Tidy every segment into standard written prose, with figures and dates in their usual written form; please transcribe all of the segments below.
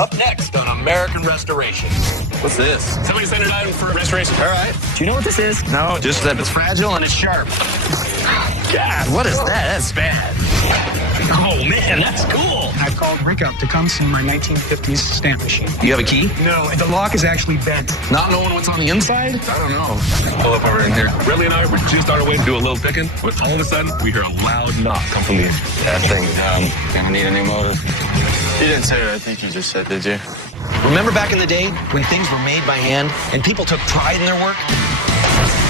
Up next on American Restoration. What's this? Somebody sent an item for restoration. All right. Do you know what this is? No, just that it's fragile and it's sharp. God, what is that? That's bad. Oh, man, that's cool. I've called Rick up to come see my 1950s stamp machine. You have a key? No, the lock is actually bent. Not knowing what's on the inside? I don't know. Pull up over in here. Bradley and I were just on our way to do a little picking, but all of a sudden, we hear a loud knock come from the engine. That thing's gonna need a new motor. You didn't say it. I think you just said, did you? Remember back in the day when things were made by hand and people took pride in their work?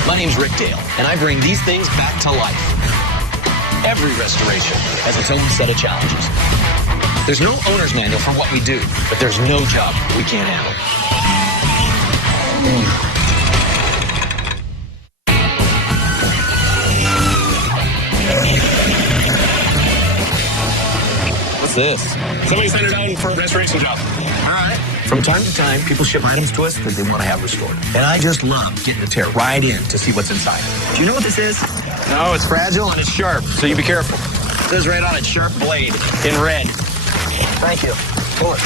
My name's Rick Dale, and I bring these things back to life. Every restoration has its own set of challenges. There's no owner's manual for what we do, but there's no job we can't handle. What's this? Somebody sent it out for a restoration job. All right. From time to time, people ship items to us that they want to have restored. And I just love getting to tear right in to see what's inside. Do you know what this is? No, it's fragile and it's sharp, so you be careful. It says right on it, sharp blade in red. Thank you. Pull it.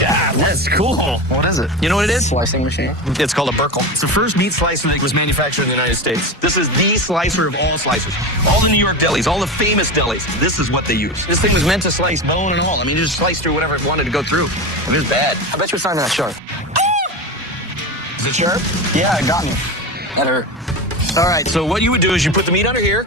God, that's cool. What is it? You know what it is? Slicing machine. It's called a Burkle. It's the first meat slicer that was manufactured in the United States. This is the slicer of all slicers. All the New York delis, all the famous delis, this is what they use. This thing was meant to slice bone and all. I mean, you just slice through whatever it wanted to go through. It was bad. I bet you it's not that sharp. Is it sharp? Yeah, it got me. That hurt. All right, so what you would do is you put the meat under here,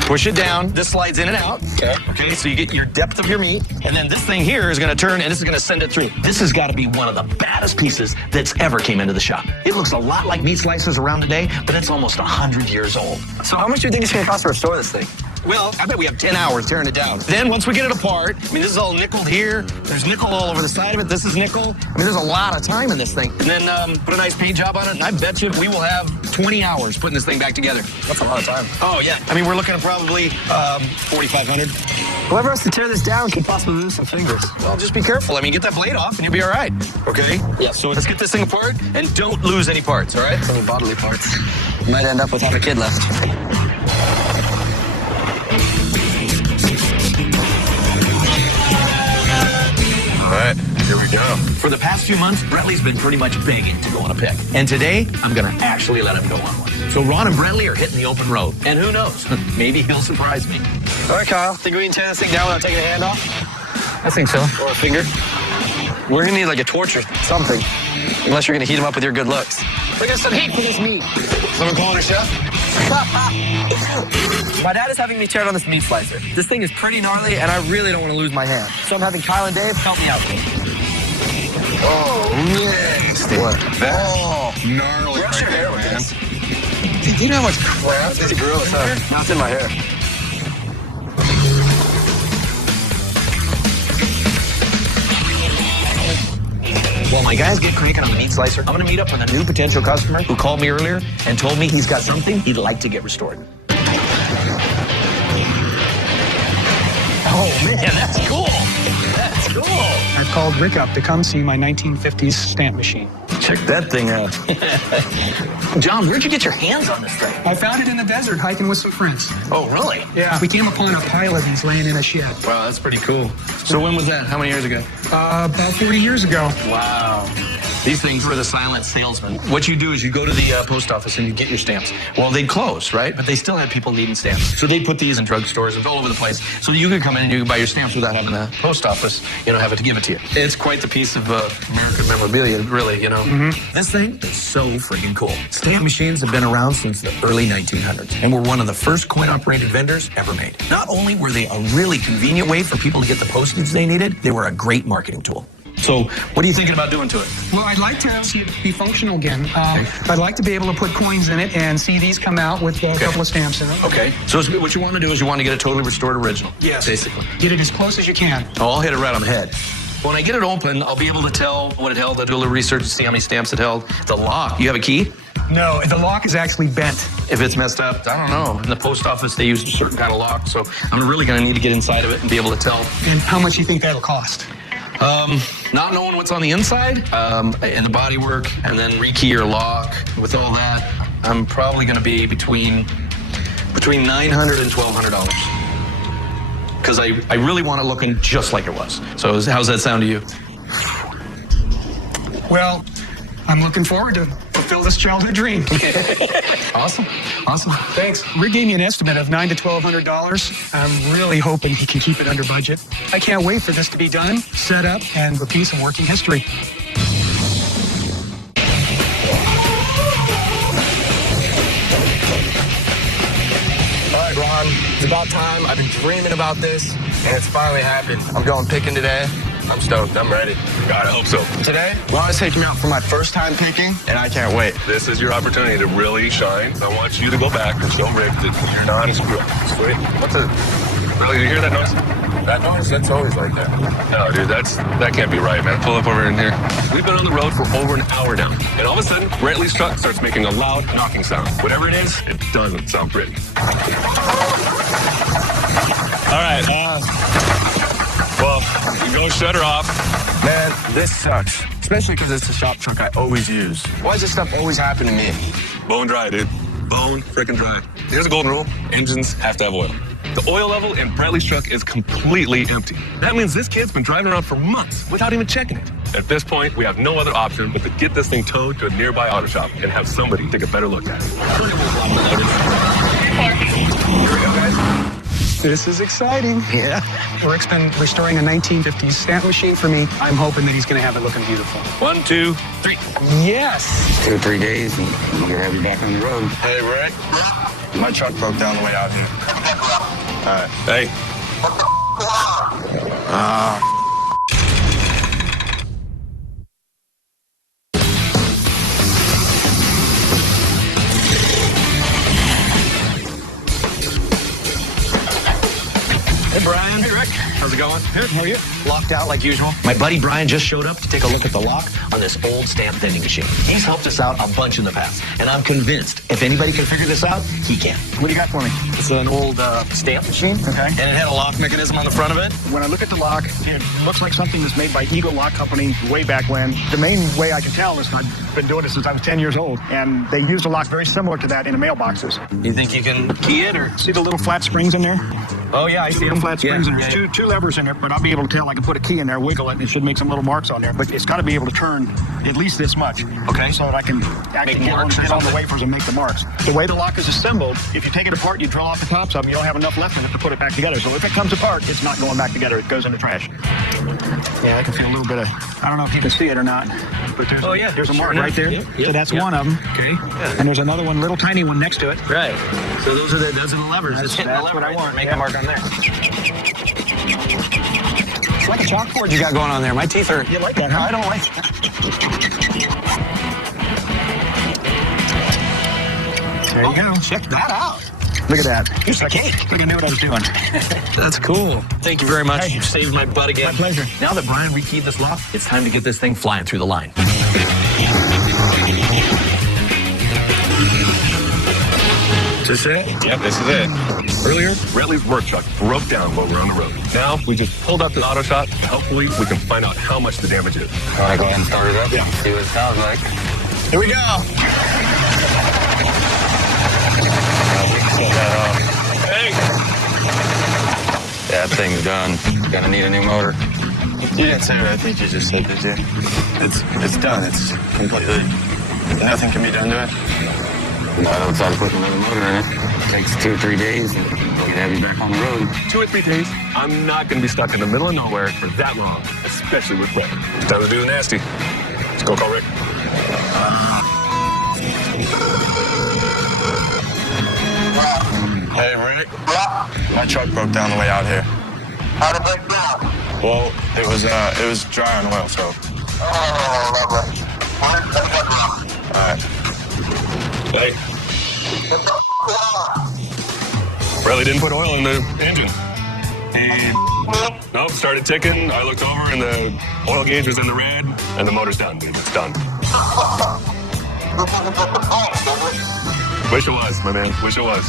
push it down. This slides in and out. Okay, so you get your depth of your meat, and then this thing here is going to turn, and this is going to send it through. This has got to be one of the baddest pieces that's ever came into the shop. It looks a lot like meat slicers around today, but it's almost 100 years old. So how much do you think it's going to cost to restore this thing? Well, I bet we have 10 hours tearing it down. Then once we get it apart, I mean, this is all nickeled here. There's nickel all over the side of it. This is nickel. I mean, there's a lot of time in this thing. And then put a nice paint job on it, and I bet you we will have 20 hours putting this thing back together. That's a lot of time. Oh, yeah. I mean, we're looking at probably 4,500. Whoever has to tear this down could possibly lose some fingers. Well, just be careful. I mean, get that blade off, and you'll be all right. Okay? Yeah. So let's get this thing apart, and don't lose any parts, all right? Some bodily parts. Might end up without a kid left. All right, here we go. For the past few months, Brentley's been pretty much begging to go on a pick. And today, I'm going to actually let him go on one. So Ron and Brentley are hitting the open road. And who knows? Maybe he'll surprise me. All right, Kyle. Think we can tear this thing down without taking a hand off? I think so. Or a finger? We're going to need like a torch or something. Unless you're going to heat him up with your good looks. We got some heat for this meat. Someone calling her chef? My dad is having me tear down this meat slicer. This thing is pretty gnarly, and I really don't want to lose my hand. So I'm having Kyle and Dave help me out. Oh, nasty. What? Oh, gnarly. Brush your hair with this. You know how much crap this grill is? Now it's in my hair. While my guys get cranking on the meat slicer, I'm going to meet up with a new potential customer who called me earlier and told me he's got something he'd like to get restored. Oh, man, that's cool. That's cool. I've called Rick up to come see my 1950s stamp machine. Check that thing out. John, where'd you get your hands on this thing? I found it in the desert hiking with some friends. Oh, really? Yeah, we came upon a pile of these laying in a shed. Wow, that's pretty cool. So when was that? How many years ago? About 40 years ago. Wow. These things were the silent salesman. What you do is you go to the post office and you get your stamps. Well, they'd close, right? But they still had people needing stamps. So they put these in drugstores and all over the place. So you could come in and you could buy your stamps without having the post office, have it to give it to you. It's quite the piece of American memorabilia, really, Mm-hmm. This thing is so freaking cool. Stamp machines have been around since the early 1900s and were one of the first coin-operated vendors ever made. Not only were they a really convenient way for people to get the postage they needed, they were a great marketing tool. So what are you thinking about doing to it? Well, I'd like to see it be functional again. I'd like to be able to put coins in it and see these come out with a couple of stamps in it. Okay. So what you want to do is you want to get a totally restored original. Yes. Basically. Get it as close as you can. Oh, I'll hit it right on the head. When I get it open, I'll be able to tell what it held. I'll do a little research to see how many stamps it held. The lock. You have a key? No, the lock is actually bent. If it's messed up, I don't know. In the post office, they use a certain kind of lock, so I'm really going to need to get inside of it and be able to tell. And how much do you think that'll cost? Not knowing what's on the inside, and the body work, and then rekey your lock. With all that, I'm probably going to be between $900 and $1,200. Because I really want it looking just like it was. So how's that sound to you? Well, I'm looking forward to fulfill this childhood dream. Awesome. Thanks. Rick gave me an estimate of $900 to $1,200. I'm really hoping he can keep it under budget. I can't wait for this to be done, set up, and a piece of working history. All right, Ron, it's about time. I've been dreaming about this, and it's finally happened. I'm going picking today. I'm stoked. I'm ready. God, I hope so. Today, Ron's taking me out for my first time picking, and I can't wait. This is your opportunity to really shine. I want you to go back and show Rick that you're not a screw up. Sweet. What's it? Really, you hear that noise? That noise, that's always like that. No, dude, that can't be right, man. Pull up over in here. We've been on the road for over an hour now, and all of a sudden, Brantley's truck starts making a loud knocking sound. Whatever it is, it doesn't sound pretty. All right, well, you go shut her off. Man, this sucks. Especially because it's a shop truck I always use. Why does this stuff always happen to me? Bone dry, dude. Bone freaking dry. Here's a golden rule. Engines have to have oil. The oil level in Bradley's truck is completely empty. That means this kid's been driving around for months without even checking it. At this point, we have no other option but to get this thing towed to a nearby auto shop and have somebody take a better look at it. Here we go, guys. This is exciting. Yeah. Rick's been restoring a 1950s stamp machine for me. I'm hoping that he's going to have it looking beautiful. 1, 2, 3. Yes. 2 or 3 days, and we're gonna have you back on the road. Hey, Rick. My truck broke down the way out here. All right. Hey. Hey, Brian. Hey, Rick. How's it going? Good. How are you? Locked out like usual. My buddy Brian just showed up to take a look at the lock on this old stamp vending machine. He's helped us out a bunch in the past, and I'm convinced if anybody can figure this out, he can. What do you got for me? It's an old stamp machine, Okay. and it had a lock mechanism on the front of it. When I look at the lock, it looks like something that's made by Eagle Lock Company way back when. The main way I can tell is I've been doing this since I was 10 years old, and they used a lock very similar to that in the mailboxes. You think you can key it, or? See the little flat springs in there? Oh, yeah, I see Little them. flat springs, and Yeah, there's two levers in there, but I'll be able to tell. I can put a key in there, wiggle it, and it should make some little marks on there. But it's got to be able to turn at least this much. Okay. So that I can actually Make marks or get on the something? wafers and make the marks. The way the lock is assembled, if you take it apart, you drill off the tops of them, you don't have enough left in it to put it back together. So if it comes apart, it's not going back together. It goes in the trash. Yeah, I can feel a little bit of, I don't know if you can see it or not, but there's, Oh, yeah. there's a Sure mark enough. right there. Yeah. So that's Yeah. one of them. Okay. And there's another one, little tiny one next to it. Right. So those are the levers. That's- Just hitting the that's lever what I right want, there. Make yeah. a mark on there. It's like a chalkboard you got going on there. My teeth are... You like that, huh? I don't like it. There you go. Check that out. Look at that. Here's a cake. I think I knew what I was doing. That's cool. Thank you very much. Hey. You saved my butt again. My pleasure. Now that Brian rekeyed this lock, it's time to get this thing flying through the line. Is this it? Yep, this is it. Earlier, Brantley's work truck broke down while we're on the road. Now, we just pulled up to the auto shop. Hopefully, we can find out how much the damage is. All right, go ahead and start it up. Yeah. See what it sounds like. Here we go. Hey! That thing's done. Gonna need a new motor. You didn't say what I think you just said, did you? It's done. It's completely... Nothing can be done to it? No, I don't try to put another motor in it. It takes 2 or 3 days, and we can have you back on the road. 2 or 3 days, I'm not going to be stuck in the middle of nowhere for that long, especially with Brett. It's time to do the nasty. Let's go call Rick. Hey, Rick. My truck broke down the way out here. How did it break down? Well, it was dry on oil, so... Oh, lovely. Let me get around. All right. Hey, What the Bradley didn't put oil in the engine. He, nope, started ticking. I looked over and the oil gauge was in the red, and the motor's done. It's done. This isn't just a prank, is it? Wish it was, my man. Wish it was.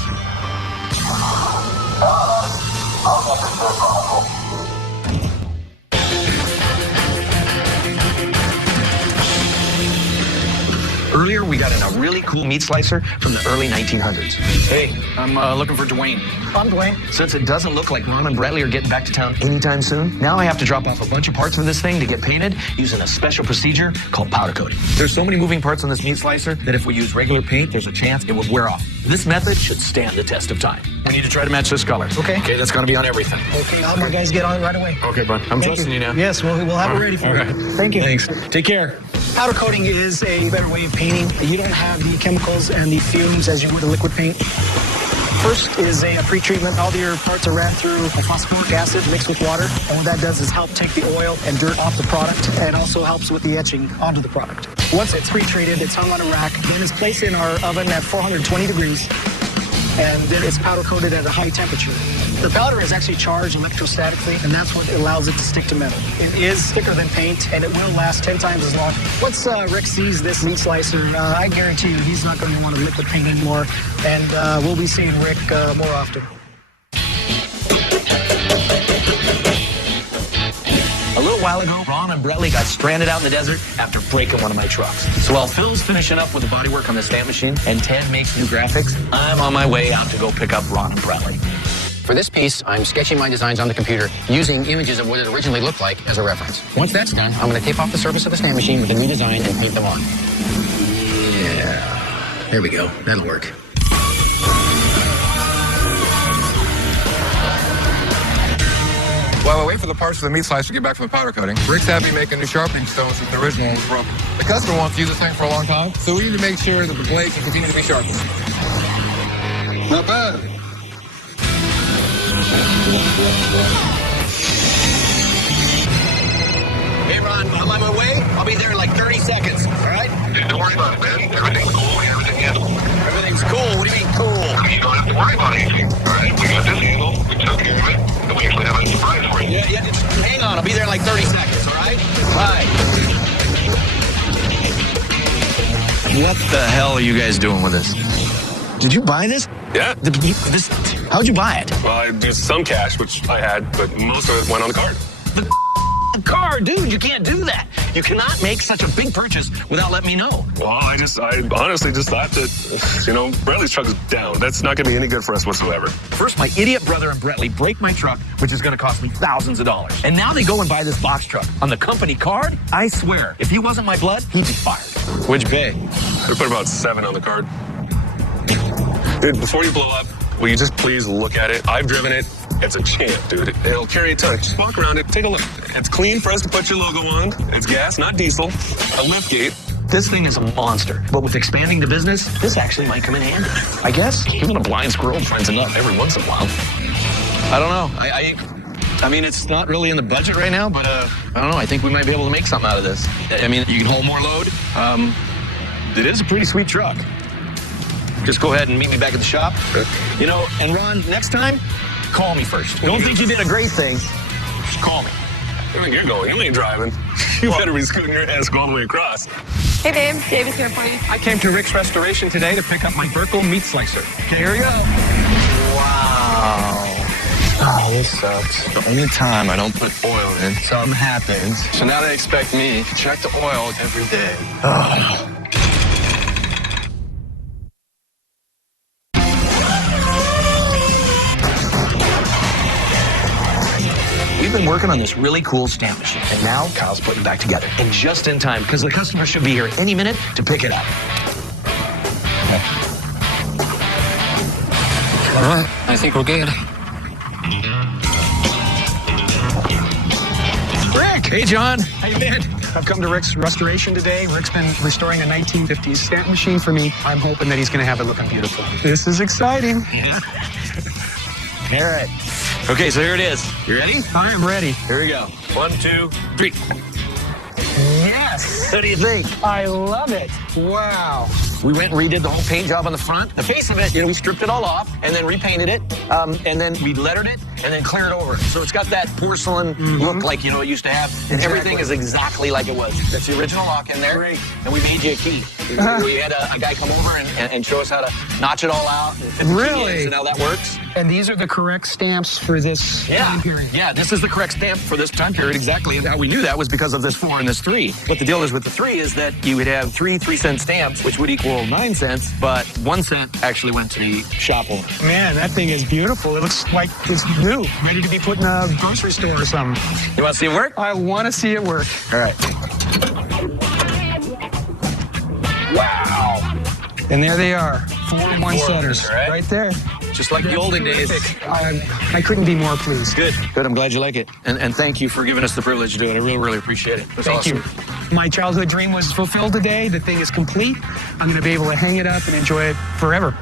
earlier we got in a really cool meat slicer from the early 1900s. Hey, I'm looking for Dwayne. I'm Dwayne. Since it doesn't look like Ron and Bradley are getting back to town anytime soon, now I have to drop off a bunch of parts for this thing to get painted using a special procedure called powder coating. There's so many moving parts on this meat slicer that if we use regular paint, there's a chance it would wear off. This method should stand the test of time. We need to try to match this color. Okay. Okay, that's going to be on everything. Okay, I'll have my guys get on it right away. Okay, bud. I'm trusting you now. Yes, we'll have it ready for you. Thank you. Thanks. Take care. Powder coating is a better way of painting. You don't have the chemicals and the fumes as you would a liquid paint. First is a pre-treatment. All your parts are ran through a phosphoric acid mixed with water. And what that does is help take the oil and dirt off the product and also helps with the etching onto the product. Once it's pre-treated, it's hung on a rack. Then it's placed in our oven at 420 degrees. And then it's powder coated at a high temperature. The powder is actually charged electrostatically, and that's what allows it to stick to metal. It is thicker than paint, and it will last 10 times as long. Once Rick sees this meat slicer, I guarantee you he's not going to want to liquid paint anymore, and we'll be seeing Rick more often. A little while ago, Ron and Bradley got stranded out in the desert after breaking one of my trucks. So while Phil's finishing up with the bodywork on the stamp machine and Ted makes new graphics, I'm on my way out to go pick up Ron and Bradley. For this piece, I'm sketching my designs on the computer using images of what it originally looked like as a reference. Once that's done, I'm going to tape off the surface of the stamp machine with the new design and paint them on. Yeah. There we go. That'll work. While we wait for the parts of the meat slicer to get back from the powder coating, Rick's happy making new sharpening stones with the original ones broken. The customer wants to use this thing for a long time, so we need to make sure that the blade can continue to be sharpened. Not bad. Hey, Ron, I'm on my way. I'll be there in like 30 seconds, all right? Don't worry about it, man. Everything's cool. Everything handled. Everything's cool. What do you mean cool? You don't have to worry about anything. All right, we got this handled. We took care of it. And we actually have a surprise for you. Yeah, just hang on. I'll be there in like 30 seconds, all right? Bye. What the hell are you guys doing with this? Did you buy this? Yeah. How'd you buy it? Well, I used some cash, which I had, but most of it went on the card. The car, dude, you can't do that. You cannot make such a big purchase without letting me know. Well, I honestly just thought that, Bradley's truck is down. That's not going to be any good for us whatsoever. First, my idiot brother and Bradley break my truck, which is going to cost me thousands of dollars. And now they go and buy this box truck on the company card? I swear, if he wasn't my blood, he'd be fired. What'd you pay? We put about 7 on the card. Dude, before you blow up, will you just please look at it? I've driven it. It's a champ, dude. It'll carry a ton. Just walk around it, take a look. It's clean for us to put your logo on. It's gas, not diesel. A lift gate. This thing is a monster, but with expanding the business, this actually might come in handy. I guess even a blind squirrel finds a nut every once in a while. I don't know. I mean, it's not really in the budget right now, but I don't know. I think we might be able to make something out of this. I mean, you can hold more load. It is a pretty sweet truck. Just go ahead and meet me back at the shop. And Ron, next time, call me first. Don't think you did a great thing. Just call me. I think you're going. You ain't driving. You better be scooting your ass all the way across. Hey babe, David's here for you. I came to Rick's Restoration today to pick up my Burkle meat slicer. Okay, here we go. Wow. Oh, this sucks. The only time I don't put oil in, something happens. So now they expect me to check the oil every day. Oh. We've been working on this really cool stamp machine, and now Kyle's putting it back together. And just in time, because the customer should be here any minute to pick it up. All right, I think we're good. Rick! Hey, John. How you been? I've come to Rick's Restoration today. Rick's been restoring a 1950s stamp machine for me. I'm hoping that he's going to have it looking beautiful. This is exciting. Yeah. All right. Okay, so here it is. You ready? I am ready. Here we go. 1, 2, 3. Yes. What do you think? I love it. Wow. We went and redid the whole paint job on the front. The face of it, we stripped it all off and then repainted it. And then we lettered it and then clear it over. So it's got that porcelain look like, it used to have. And everything is exactly like it was. That's the original lock in there. Great. And we made you a key. We had a guy come over and show us how to notch it all out. And fit the key in and how that works. And these are the correct stamps for this time period. Yeah, this is the correct stamp for this time period, exactly. And how we knew that was because of this 4 and this 3. What the deal is with the 3 is that you would have 3 3-cent stamps, which would equal 9 cents, but 1 cent actually went to the shop owner. Man, that thing is beautiful. It looks like it's new, ready to be put in a grocery store or something. You want to see it work? I want to see it work. All right. Wow. And there they are, 4 1-setters, right there. Just like the olden days. I couldn't be more pleased. Good. I'm glad you like it. And thank you for giving us the privilege to do it. I really, really appreciate it. It's Thank awesome. you. My childhood dream was fulfilled today. The thing is complete. I'm going to be able to hang it up and enjoy it forever.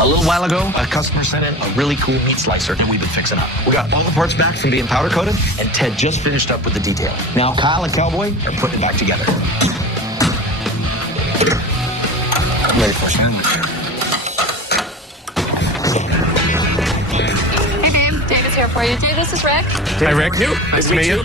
A little while ago, a customer sent in a really cool meat slicer, and we've been fixing up. We got all the parts back from being powder coated, and Ted just finished up with the detail. Now Kyle and Cowboy are putting it back together. I'm ready for a sandwich. Hey, babe. Dave is here for you. Dave, this is Rick. Hi, Rick. Nice to meet you.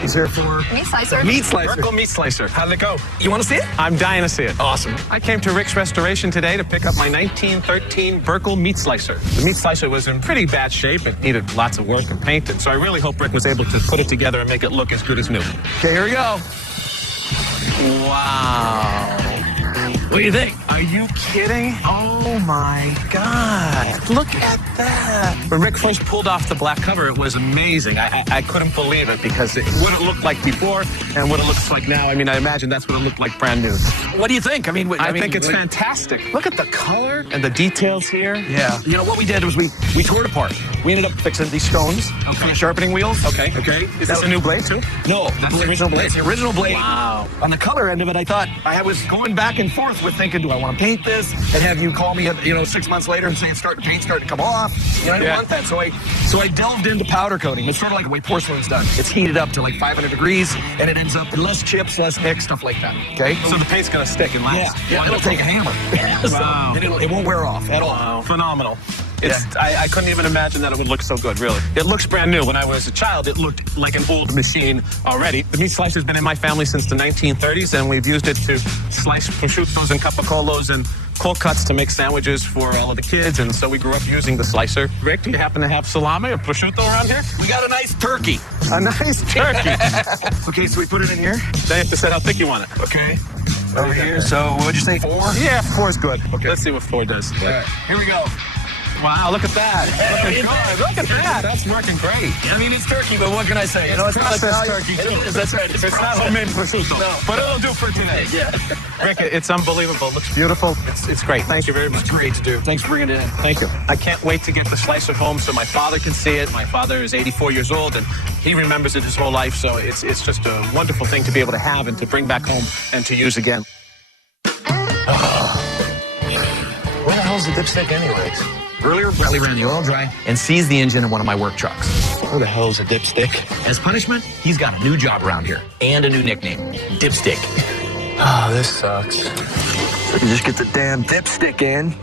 He's here for Meat slicer. Meat slicer. Burkle meat slicer. How did it go? You want to see it? I'm dying to see it. Awesome. I came to Rick's Restoration today to pick up my 1913 Burkle meat slicer. The meat slicer was in pretty bad shape and needed lots of work and paint, and so I really hope Rick was able to put it together and make it look as good as new. Okay, here we go. Wow. What do you think? Are you kidding? Oh my God. Look at that. When Rick first pulled off the black cover, it was amazing. I couldn't believe it because what it looked like before and what it looks like now. I mean, I imagine that's what it looked like brand new. What do you think? I think it's fantastic. Look at the color and the details here. Yeah. What we did was we tore it apart. We ended up fixing these stones from the sharpening wheels. Okay. Is this a new blade too? No, That's the original blade? That's the original blade. Wow. On the color end of it, I thought I was going back and forth with thinking, do I want to paint this? And have you call me, 6 months later and say paint's starting to come off. I didn't want that. So I delved into powder coating. It's sort of like the way porcelain's done. It's heated up to like 500 degrees, and it ends up in less chips, less nicks, stuff like that. Okay? So the paint's gonna stick and last. Yeah, it'll take a hammer. Wow. And it won't wear off at all. Wow. Phenomenal. I couldn't even imagine that it would look so good, really. It looks brand new. When I was a child, it looked like an old machine already. The meat slicer's been in my family since the 1930s, and we've used it to slice prosciuttos and capicolos and cold cuts to make sandwiches for all of the kids, and so we grew up using the slicer. Rick, do you happen to have salami or prosciutto around here? We got a nice turkey. A nice turkey. Okay, so we put it in here. Then you have to say how thick you want it. Okay. Over here. So what'd you say, 4? Yeah, 4 is good. Okay. Let's see what 4 does. All right. Here we go. Wow, look at that. Look at that. That's working great. I mean, it's turkey, but what can I say? It's processed turkey, too. That's right. It's not homemade prosciutto. No. But it'll do for today. Yeah. Rick, it's unbelievable. It looks beautiful. It's great. Thank you very much. It's great to do. Thanks for bringing it in. Thank you. I can't wait to get the slicer home so my father can see it. My father is 84 years old, and he remembers it his whole life, so it's just a wonderful thing to be able to have and to bring back home and to use again. Where the hell's the dipstick anyways? Earlier, Bradley ran the oil dry and seized the engine in one of my work trucks. Who the hell is a dipstick? As punishment, he's got a new job around here and a new nickname, Dipstick. Oh, this sucks. You just get the damn dipstick in.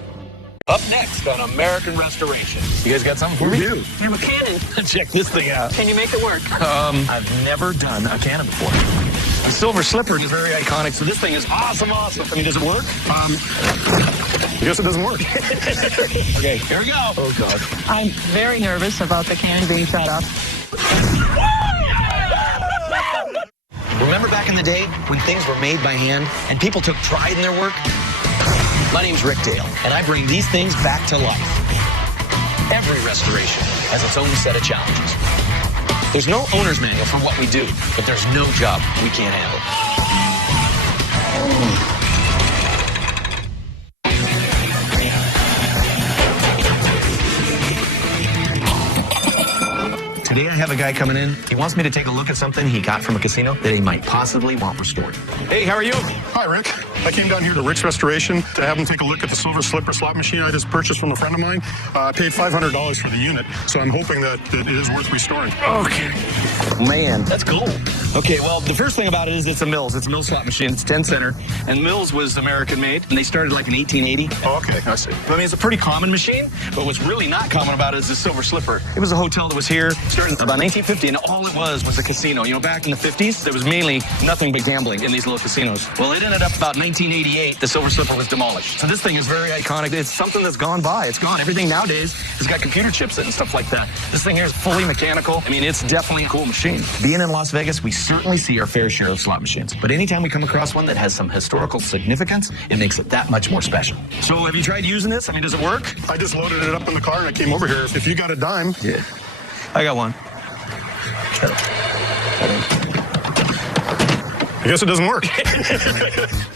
Up next on American Restoration. You guys got something for me? do. I have a cannon. Check this thing out. Can you make it work? I've never done a cannon before. The silver slipper is very iconic, so this thing is awesome. I mean, does it work? I guess it doesn't work. Okay, here we go. Oh, God. I'm very nervous about the cannon being shot up. Remember back in the day when things were made by hand and people took pride in their work? My name's Rick Dale, and I bring these things back to life. Every restoration has its own set of challenges. There's no owner's manual for what we do, but there's no job we can't handle. Today I have a guy coming in. He wants me to take a look at something he got from a casino that he might possibly want restored. Hey, how are you? Hi, Rick. I came down here to Rick's Restoration to have him take a look at the Silver Slipper slot machine I just purchased from a friend of mine. I paid $500 for the unit, so I'm hoping that it is worth restoring. Okay. Man, that's cool. Okay, well, the first thing about it is it's a Mills. It's a Mills slot machine. It's 10 center. And Mills was American made, and they started like in 1880. Oh, okay, I see. I mean, it's a pretty common machine, but what's really not common about it is the Silver Slipper. It was a hotel that was here starting about 1950, and all it was a casino. You know, back in the 50s, there was mainly nothing but gambling in these little casinos. Well, it ended up about 1988, the Silver Slipper was demolished. So this thing is very iconic. It's something that's gone by. It's gone. Everything nowadays has got computer chips in it and stuff like that. This thing here is fully mechanical. I mean, it's definitely a cool machine. Being in Las Vegas, we certainly see our fair share of slot machines. But anytime we come across one that has some historical significance, it makes it that much more special. So have you tried using this? I mean, does it work? I just loaded it up in the car and I came over here. If you got a dime. Yeah. I got one. I guess it doesn't work.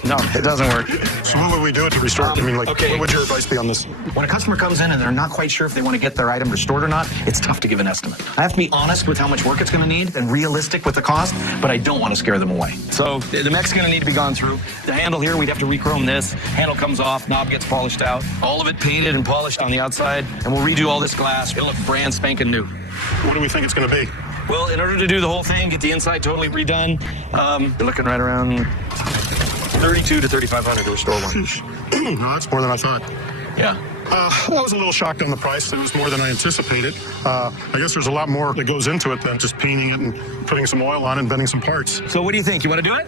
No, it doesn't work. So what would we do to restore it? I mean, like, what would your advice be on this? When a customer comes in and they're not quite sure if they want to get their item restored or not, it's tough to give an estimate. I have to be honest with how much work it's going to need and realistic with the cost, but I don't want to scare them away. So the mech's going to need to be gone through. The handle here, we'd have to re-chrome this. Handle comes off, knob gets polished out. All of it painted and polished on the outside, and we'll redo all this glass. It'll look brand spanking new. What do we think it's going to be? Well, in order to do the whole thing, get the inside totally redone, you're looking right around $3,200 to $3,500 to restore one. No, that's more than I thought. Yeah. I was a little shocked on the price. It was more than I anticipated. I guess there's a lot more that goes into it than just painting it and putting some oil on it and bending some parts. So what do you think? You want to do it?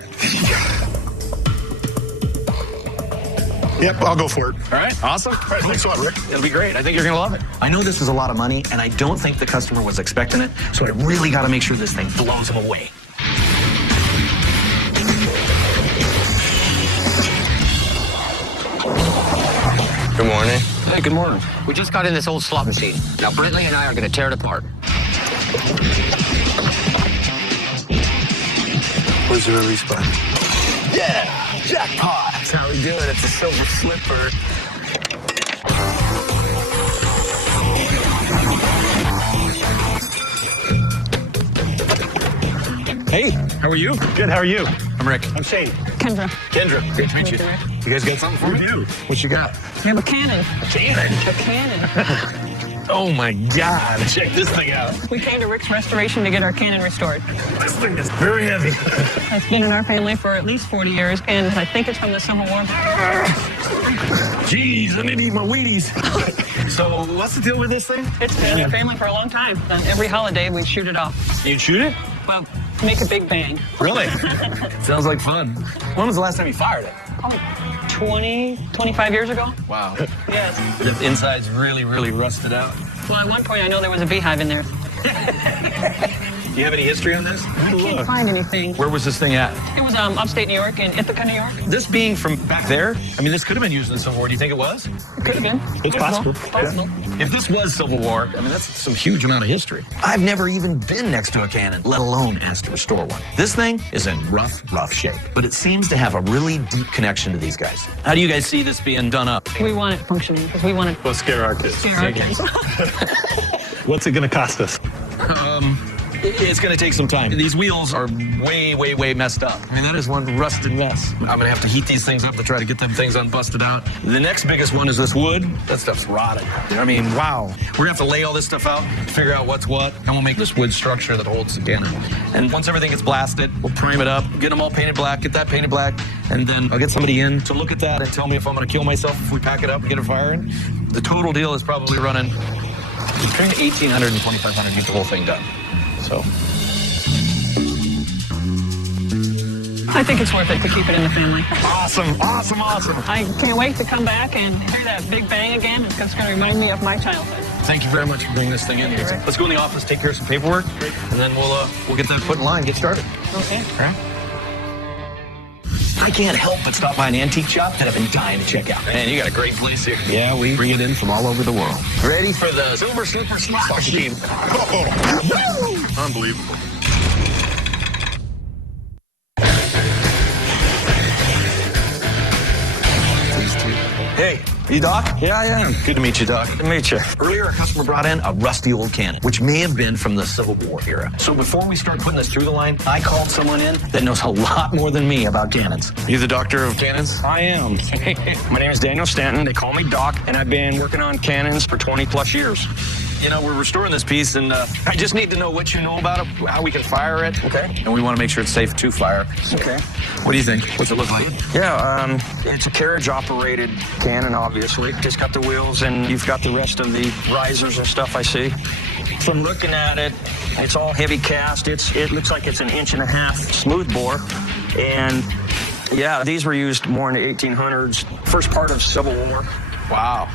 Yep, I'll go for it. All right, awesome. All right, thanks a lot, Rick. It'll be great. I think you're going to love it. I know this is a lot of money, and I don't think the customer was expecting it, so I really got to make sure this thing blows them away. Good morning. Hey, good morning. We just got in this old slot machine. Now, Brittany and I are going to tear it apart. Where's the release button? Yeah, jackpot. That's how we do it. It's a Silver Slipper. Hey, how are you? Good, how are you? I'm Rick. I'm Shane. Kendra, Kendra, great to meet you. You guys got something for me? What you got? we have a cannon. Cannon. A cannon. Oh my God, check this thing out. We came to Rick's Restoration to get our cannon restored. This thing is very heavy. It's been in our family for at least 40 years, and I think it's from the Civil War. Jeez, I need to eat my Wheaties. So what's the deal with this thing? It's been in our family for a long time. And every holiday, we shoot it off. You'd shoot it? Well, make a big bang. Really? Sounds like fun. When was the last time you fired it? Oh, 25 years ago? Wow. Yes. The inside's really, really rusted out. Well, at one point, I know there was a beehive in there. Do you have any history on this? I can't find anything. Where was this thing at? It was upstate New York, in Ithaca, New York. This being from back there, I mean, this could have been used in the Civil War. Do you think it was? It could have been. It's possible. Possible. If this was Civil War, I mean, that's some huge amount of history. I've never even been next to a cannon, let alone asked to restore one. This thing is in rough shape, but it seems to have a really deep connection to these guys. How do you guys see this being done up? We want it functioning because we want it Let's scare our kids. to scare our kids. What's it going to cost us? It's going to take some time. These wheels are way messed up. I mean, that is one rusted mess. I'm going to have to heat these things up to try to get them things unbusted out. The next biggest one is this wood. That stuff's rotted. I mean, wow. We're going to have to lay all this stuff out, figure out what's what, and we'll make this wood structure that holds the cannon. And once everything gets blasted, we'll prime it up, get them all painted black, get that painted black, and then I'll get somebody in to look at that and tell me if I'm going to kill myself if we pack it up and get it firing. The total deal is probably running between $1,800 and $2,500 to get the whole thing done. So I think it's worth it to keep it in the family. awesome. I can't wait to come back and hear that big bang again because it's going to remind me of my childhood. Thank you very much for bringing this thing in. Sure. Let's go in the office, take care of some paperwork, and then we'll get that put in line, get started. Okay. All right? I can't help but stop by an antique shop that I've been dying to check out. Man, you got a great place here. Yeah, we bring it in from all over the world. Ready for the Silver Slipper slot machine? Oh, unbelievable. Hey, You Doc? Yeah, I am. Good to meet you, Doc. Good to meet you. Earlier, a customer brought in a rusty old cannon, which may have been from the Civil War era. So before we start putting this through the line, I called someone in that knows a lot more than me about cannons. You the doctor of cannons? I am. My name is Daniel Stanton. They call me Doc, and I've been working on cannons for 20 plus years. You know, we're restoring this piece, and I just need to know what you know about it, how we can fire it. Okay. And we want to make sure it's safe to fire. Okay. What do you think? What's it look like? Yeah, it's a carriage-operated cannon, obviously. It's got the wheels, and you've got the rest of the risers and stuff I see. From looking at it, it's all heavy cast. It looks like it's an 1.5 inch smooth bore. And, yeah, these were used more in the 1800s, first part of Civil War. Wow.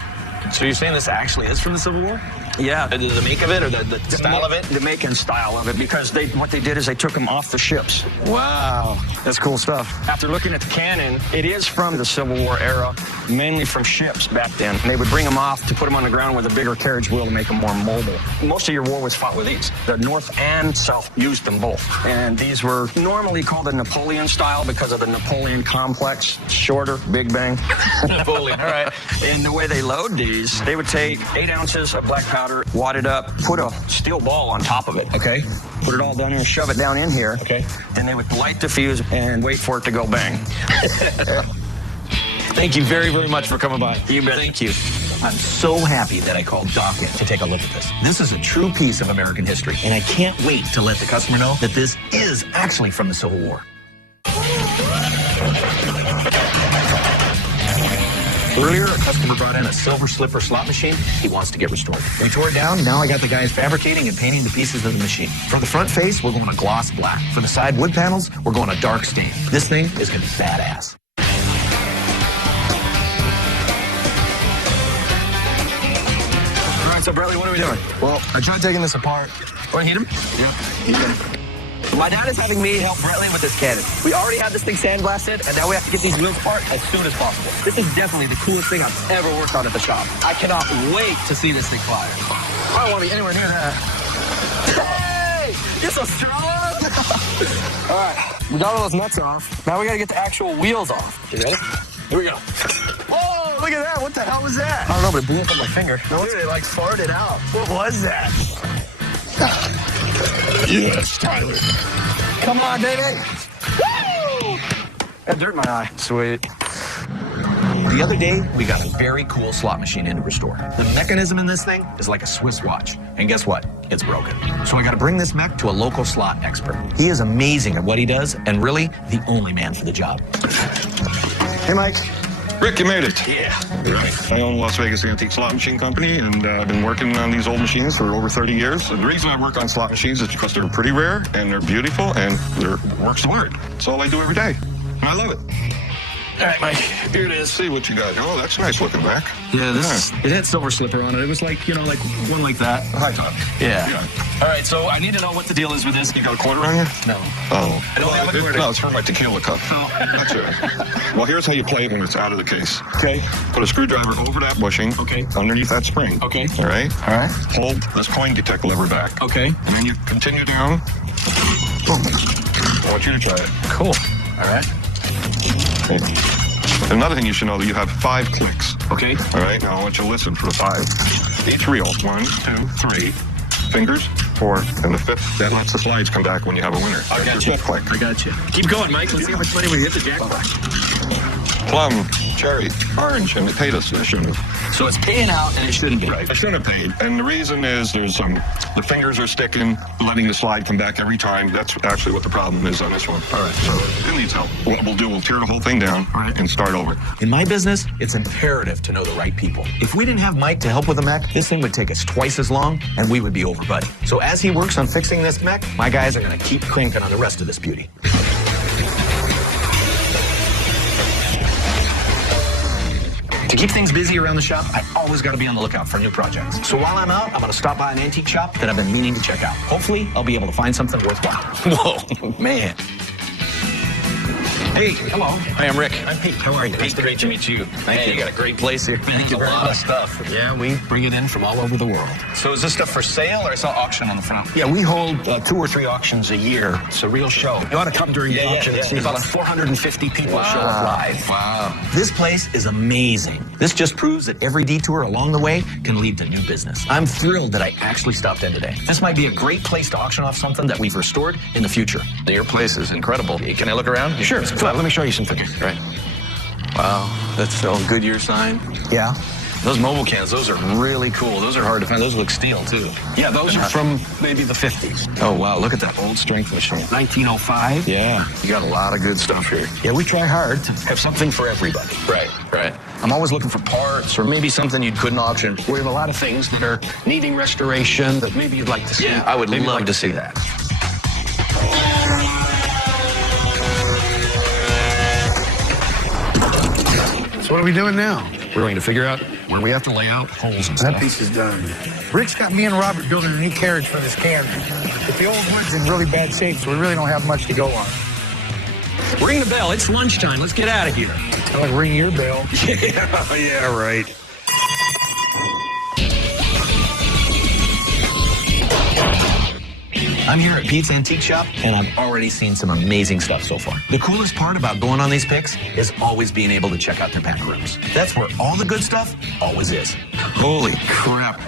So you're saying this actually is from the Civil War? Yeah. The make of it or the style of it? The make and style of it, because what they did is they took them off the ships. Wow. That's cool stuff. After looking at the cannon, it is from the Civil War era, mainly from ships back then. And they would bring them off to put them on the ground with a bigger carriage wheel to make them more mobile. Most of your war was fought with these. The North and South used them both. And these were normally called the Napoleon style because of the Napoleon complex. Shorter, big bang. Napoleon, all right. And the way they load these, they would take 8 ounces of black powder, wad it up, put a steel ball on top of it. Okay. Put it all down here, shove it down in here. Okay. Then they would light the fuse and wait for it to go bang. Thank you very, very much for coming by. You bet. Thank you. I'm so happy that I called Doc in to take a look at this. This is a true piece of American history, and I can't wait to let the customer know that this is actually from the Civil War. Earlier, a customer brought in a silver slipper slot machine he wants to get restored. We tore it down. Now I got the guys fabricating and painting the pieces of the machine. For the front face, we're going to gloss black. For the side wood panels, we're going to dark stain. This thing is going to be badass. All right, so Bradley, what are we doing? Well, I tried taking this apart. Want to heat him? Yeah. My dad is having me help Bradley with this cannon. We already have this thing sandblasted, and now we have to get these wheels apart as soon as possible. This is definitely the coolest thing I've ever worked on at the shop. I cannot wait to see this thing fly. I don't want to be anywhere near that. Hey! You're so strong! All right, we got all those nuts off. Now we got to get the actual wheels off. You ready? Here we go. Whoa! Look at that! What the hell was that? I don't know, but it blew up on my finger. No, it like farted out. What was that? Yes, Tyler. Come on, baby. Woo! Got dirt in my eye. Sweet. The other day, we got a very cool slot machine in to restore. The mechanism in this thing is like a Swiss watch. And guess what? It's broken. So I got to bring this mech to a local slot expert. He is amazing at what he does and really the only man for the job. Hey, Mike. Rick, you made it. Yeah. Right. I own Las Vegas Antique Slot Machine Company, and I've been working on these old machines for over 30 years. And the reason I work on slot machines is because they're pretty rare, and they're beautiful, and they're works of art. That's all I do every day, and I love it. All right, Mike. Here it is. See what you got. Oh, that's nice looking back. Yeah, it had silver slipper on it. It was like, you know, like one like that. High top. Yeah. All right, so I need to know what the deal is with this. You got a quarter on you? No. Oh. I don't have a quarter. No, it's for my tequila cup. Oh. That's it. Well, here's how you play it when it's out of the case. Okay. Put a screwdriver over that bushing. Okay. Underneath that spring. Okay. All right? All right. Hold this coin detect lever back. Okay. And then you continue down. Boom. I want you to try it. Cool. All right. Okay. Another thing you should know that you have 5 clicks. Okay. All right, now I want you to listen for the 5. Each reel, 1, 2, 3 fingers, 4, and the 5th. That lets the slides come back when you have a winner. I got Your you. 5th click. I got you. Keep going, Mike. Let's see how much money we hit the jackpot. Plum, cherry, orange, and it paid us. It shouldn't have. So it's paying out, and it shouldn't be. Right, it shouldn't have paid. And the reason is there's the fingers are sticking, letting the slide come back every time. That's actually what the problem is on this one. All right, so it needs help. What we'll do, we'll tear the whole thing down and start over. In my business, it's imperative to know the right people. If we didn't have Mike to help with the mech, this thing would take us twice as long, and we would be over buddy. So as he works on fixing this mech, my guys are going to keep cranking on the rest of this beauty. To keep things busy around the shop, I've always got to be on the lookout for new projects. So while I'm out, I'm going to stop by an antique shop that I've been meaning to check out. Hopefully, I'll be able to find something worthwhile. Whoa, man. Hey, hello. Hi, I'm Rick. I'm Pete. How are you? Pete, great to meet you. Thank you. You got a great place here. Thank you very much. A lot of stuff. Yeah, we bring it in from all over the world. So is this stuff for sale, or I saw auction on the front? Yeah, we hold 2 or 3 auctions a year. It's a real show. You ought to come during the auction and see about 450 people show up live. Wow. This place is amazing. This just proves that every detour along the way can lead to new business. I'm thrilled that I actually stopped in today. This might be a great place to auction off something that we've restored in the future. Your place is incredible. Can I look around? Sure. Come on, let me show you some things. Right. Wow, that's a Goodyear sign. Yeah. Those mobile cans, those are really cool. Those are hard to find. Those look steel, too. Yeah, those are from maybe the 50s. Oh, wow, look at that old strength machine. 1905. Yeah, you got a lot of good stuff here. Yeah, we try hard to have something for everybody. Right. I'm always looking for parts or maybe something you couldn't auction. We have a lot of things that are needing restoration that maybe you'd like to see. Yeah, I would love to see that. So what are we doing now? We're going to figure out where we have to lay out holes and stuff. That piece is done. Rick's got me and Robert building a new carriage for this can. But the old wood's in really bad shape, so we really don't have much to go on. Ring the bell. It's lunchtime. Let's get out of here. I like ring your bell. Yeah, right. I'm here at Pete's Antique Shop, and I've already seen some amazing stuff so far. The coolest part about going on these picks is always being able to check out their back rooms. That's where all the good stuff always is. Holy crap.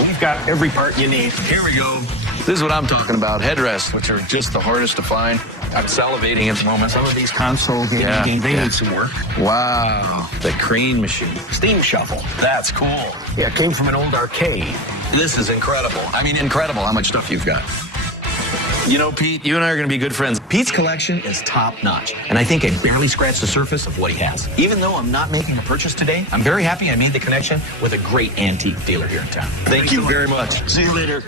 We've got every part you need. Here we go. This is what I'm talking about. Headrests, which are just the hardest to find. I'm salivating at the moment. Some of these console games, they need some work. Wow. The crane machine. Steam shuffle. That's cool. Yeah, it came from an old arcade. This is incredible. I mean, incredible how much stuff you've got. You know, Pete, you and I are going to be good friends. Pete's collection is top-notch, and I think I barely scratched the surface of what he has. Even though I'm not making a purchase today, I'm very happy I made the connection with a great antique dealer here in town. Thank you very much. See you later.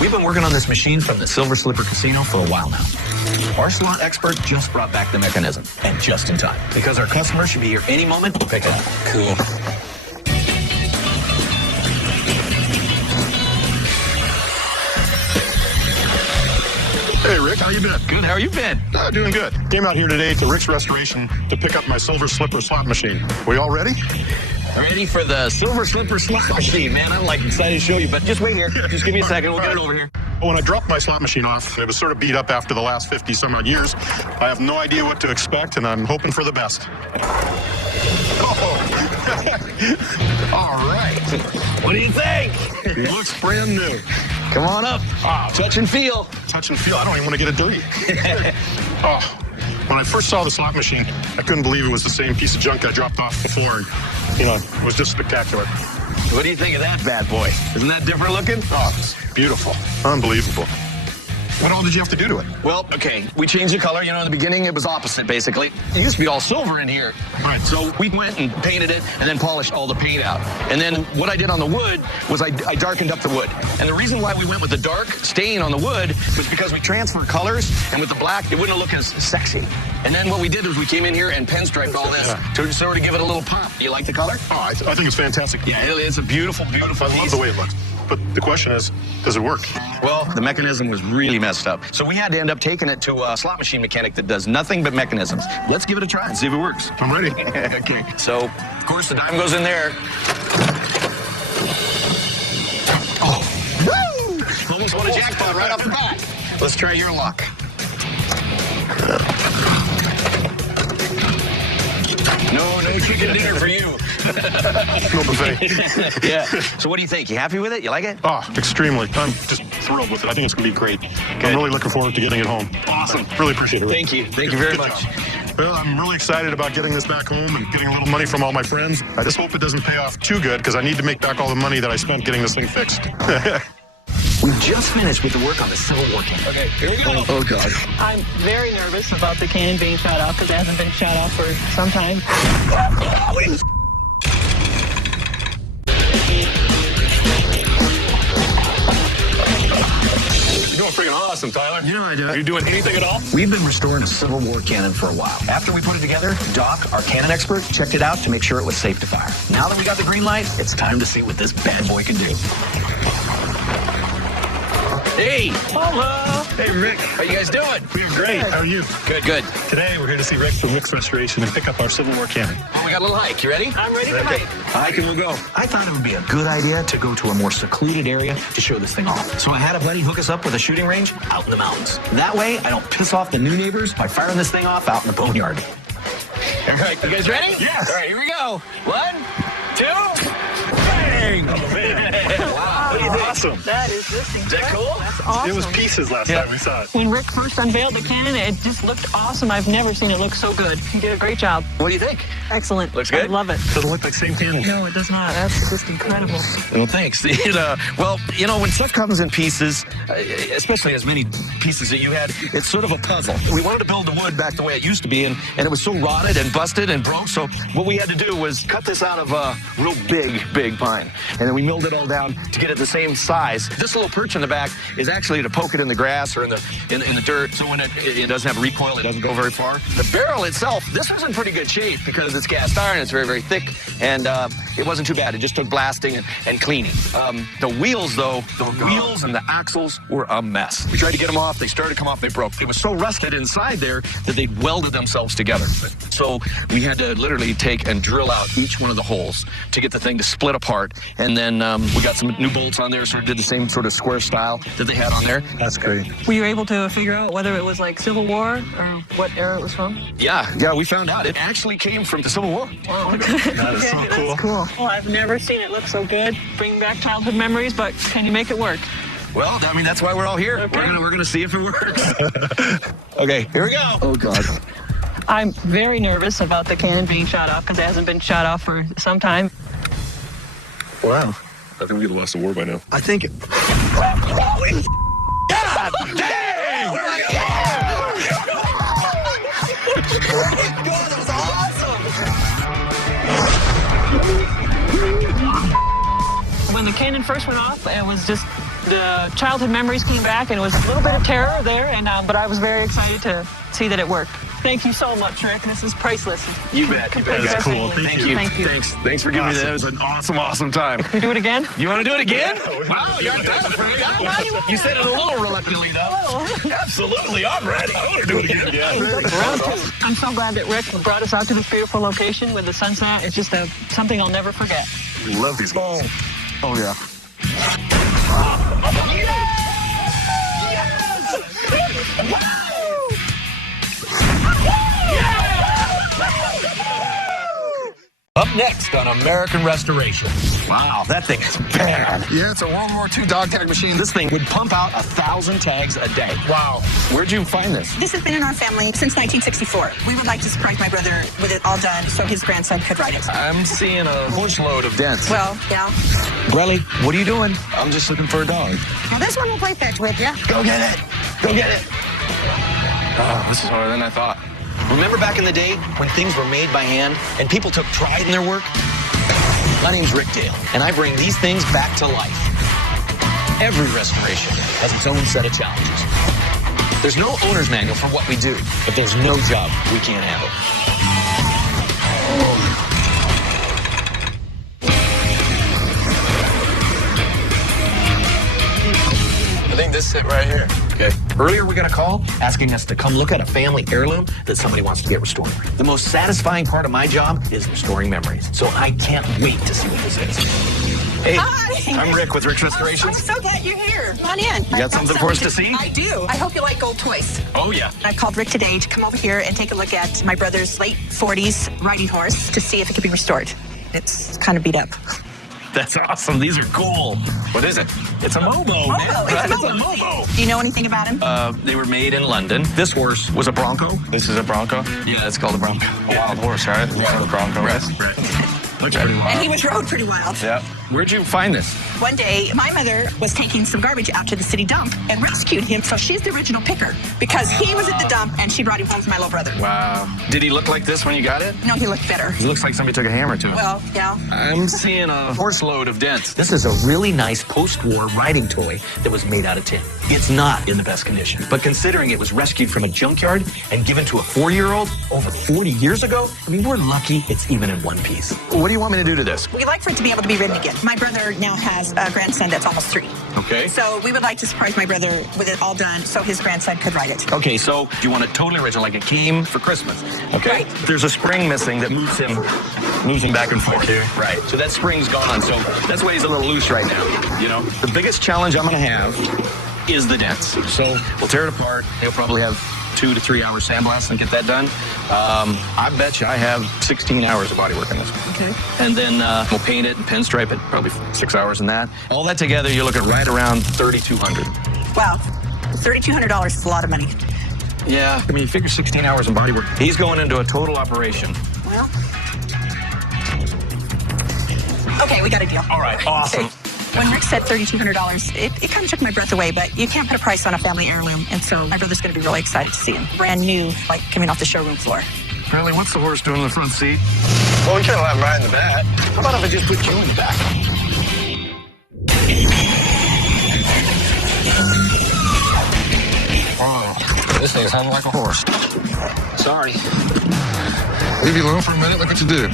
We've been working on this machine from the Silver Slipper Casino for a while now. Our slot expert just brought back the mechanism, and just in time, because our customer should be here any moment to pick it up. Cool. Hey, Rick, how you been? Good, how you been? Doing good. Came out here today to Rick's Restoration to pick up my Silver Slipper slot machine. We all ready? Ready for the Silver Slipper slot machine, man. I'm like excited to show you, but just wait here. Just give me a second. We'll get it over here. When I dropped my slot machine off, it was sort of beat up after the last 50 some odd years. I have no idea what to expect, and I'm hoping for the best. All right. What do you think? It looks brand new. Come on up. Touch and feel. Touch and feel. I don't even want to get it dirty. When I first saw the slot machine, I couldn't believe it was the same piece of junk I dropped off before. And, it was just spectacular. What do you think of that bad boy? Isn't that different looking? Oh, it's beautiful. Unbelievable. What all did you have to do to it? Well, okay, we changed the color. In the beginning, it was opposite, basically. It used to be all silver in here. All right, so we went and painted it and then polished all the paint out. And then what I did on the wood was I darkened up the wood. And the reason why we went with the dark stain on the wood was because we transferred colors, and with the black, it wouldn't look as sexy. And then what we did was we came in here and pinstriped all this to sort of give it a little pop. Do you like the color? Oh, I think it's fantastic. Yeah, it's a beautiful, beautiful piece. I love the way it looks. But the question is, does it work? Well, the mechanism was really messed up. So we had to end up taking it to a slot machine mechanic that does nothing but mechanisms. Let's give it a try and see if it works. I'm ready. Okay. So, of course, the dime goes in there. Oh. Woo! Almost won a jackpot right off the bat. Let's try your luck. No chicken dinner for you. No buffet. Yeah. So what do you think? You happy with it? You like it? Oh, extremely. I'm just thrilled with it. I think it's going to be great. I'm really looking forward to getting it home. Awesome. Really appreciate it. Thank you. Thank you very much. Well, I'm really excited about getting this back home and getting a little money from all my friends. I just hope it doesn't pay off too good because I need to make back all the money that I spent getting this thing fixed. We just finished with the work on the silver working. Okay, here we go. Oh, God. I'm very nervous about the can being shot off because it hasn't been shot off for some time. Go freaking awesome, Tyler. You know I do Are it. you doing anything at all? We've been restoring a Civil War cannon for a while. After we put it together, Doc, our cannon expert, checked it out to make sure it was safe to fire. Now that we got the green light, it's time to see what this bad boy can do. Hey! Hello. Hey, Rick. How you guys doing? We're great. How are you? Good, good. Today we're here to see Rick from Rick's Restoration and pick up our Civil War cannon. Well, we got a little hike. You ready? I'm ready to hike. Hike and we'll go. I thought it would be a good idea to go to a more secluded area to show this thing off. So I had a buddy hook us up with a shooting range out in the mountains. That way, I don't piss off the new neighbors by firing this thing off out in the boneyard. All right, you guys ready? Yes. All right, here we go. 1, 2, bang! Oh, man. Wow, what do you think? Awesome. That is just incredible. Is that cool? That's awesome. It was pieces last time we saw it. When Rick first unveiled the cannon, it just looked awesome. I've never seen it look so good. You did a great job. What do you think? Excellent. Looks good? I love it. Doesn't look like the same cannon. No, it does not. That's just incredible. Well, thanks. When stuff comes in pieces, especially as many pieces that you had, it's sort of a puzzle. We wanted to build the wood back the way it used to be, and it was so rotted and busted and broke, so what we had to do was cut this out of a real big pine, and then we milled it all down to get it the same size. This little perch in the back is actually to poke it in the grass or in the dirt, so when it doesn't have recoil, it doesn't go very far. The barrel itself, this was in pretty good shape because it's cast iron, it's very thick, and it wasn't too bad. It just took blasting and cleaning. The wheels, though, the wheels and the axles were a mess. We tried to get them off. They started to come off. They broke. It was so rusted inside there that they'd welded themselves together. So we had to literally take and drill out each one of the holes to get the thing to split apart. And then we got some new bolts on there, so we did the same sort of square style that they had on there. That's great. Were you able to figure out whether it was like Civil War or what era it was from? Yeah, we found out. It actually came from the Civil War. Wow. That is so cool. That's cool. Well, I've never seen it look so good. Bring back childhood memories, but can you make it work? Well, I mean, that's why we're all here. Okay. We're gonna see if it works. Okay, here we go. Oh, God. I'm very nervous about the cannon being shot off because it hasn't been shot off for some time. Wow. I think we'd have lost the war by now. I think it... Holy God dang! That was awesome! When the cannon first went off, it was just the childhood memories came back, and it was a little bit of terror there, but I was very excited to see that it worked. Thank you so much, Rick. This is priceless. You bet. That's cool. Thank you. Thank you. Thanks for giving me that. It was an awesome time. Can we do it again? You want to do it again? Wow, you're done. You said it a little reluctantly, though. Absolutely, I'm ready. I want to do it again. Round two. I'm so glad that Rick brought us out to this beautiful location with the sunset. It's just something I'll never forget. We love these guys. Oh, yeah. Up next on American Restoration. Wow, that thing is bad. Yeah, it's a World War II dog tag machine. This thing would pump out 1,000 tags a day. Wow. Where'd you find this? This has been in our family since 1964. We would like to surprise my brother with it all done so his grandson could ride it. I'm seeing a bushload of dents. Well, yeah. Bradley, what are you doing? I'm just looking for a dog. Well, this one will play fetch with you. Go get it. Go get it. Oh, this is harder than I thought. Remember back in the day when things were made by hand and people took pride in their work? My name's Rick Dale, and I bring these things back to life. Every restoration has its own set of challenges. There's no owner's manual for what we do, but there's no job we can't handle. I think this is it right here. Okay. Earlier we got a call asking us to come look at a family heirloom that somebody wants to get restored. The most satisfying part of my job is restoring memories. So I can't wait to see what this is. Hey, Hi. I'm Rick with Rick's I'm Restorations. so glad you're here. Come on in. You got something for us to see? I do. I hope you like gold toys. Oh, yeah. I called Rick today to come over here and take a look at my brother's late 40s riding horse to see if it could be restored. It's kind of beat up. That's awesome. These are cool. What is it? It's a Mobo, man. It's a Mobo. Do you know anything about him? They were made in London. This horse was a Bronco. This is a Bronco? Yeah, it's called a Bronco. A wild horse, right? That's what a Bronco is. Right. Looks pretty wild. And he was rode pretty wild. Yeah. Where'd you find this? One day, my mother was taking some garbage out to the city dump and rescued him. So she's the original picker because he was at the dump and she brought him home to my little brother. Wow. Did he look like this when you got it? No, he looked better. He looks like somebody took a hammer to it. Well, yeah. I'm seeing a horse load of dents. This is a really nice post-war riding toy that was made out of tin. It's not in the best condition, but considering it was rescued from a junkyard and given to a 4-year-old over 40 years ago, I mean, we're lucky it's even in one piece. What do you want me to do to this? We'd like for it to be able to be ridden again. My brother now has a grandson that's almost 3. Okay. So we would like to surprise my brother with it all done so his grandson could ride it. Okay, so you want it totally original, like it came for Christmas, okay? Right. There's a spring missing that moves him back and forth. Okay. Right, so that spring's gone, so that's why he's a little loose right now, you know? The biggest challenge I'm gonna have is the dents. So we'll tear it apart. He'll probably have 2 to 3 hours sandblast and get that done. I bet you I have 16 hours of body work on this. Okay. And then we'll paint it and pinstripe it, probably 6 hours in that. All that together, you're looking right around $3,200. Wow, $3,200 is a lot of money. Yeah, I mean, you figure 16 hours of body work. He's going into a total operation. Well, okay, we got a deal. All right, awesome. When Rick said $3,200, it kind of took my breath away, but you can't put a price on a family heirloom, and so my brother's going to be really excited to see him. Brand new, like coming off the showroom floor. Really, what's the horse doing in the front seat? Well, we can't let him ride in the back. How about if I just put you in the back? Oh, this thing's sounding like a horse. Sorry. Leave you alone for a minute. Look what you did.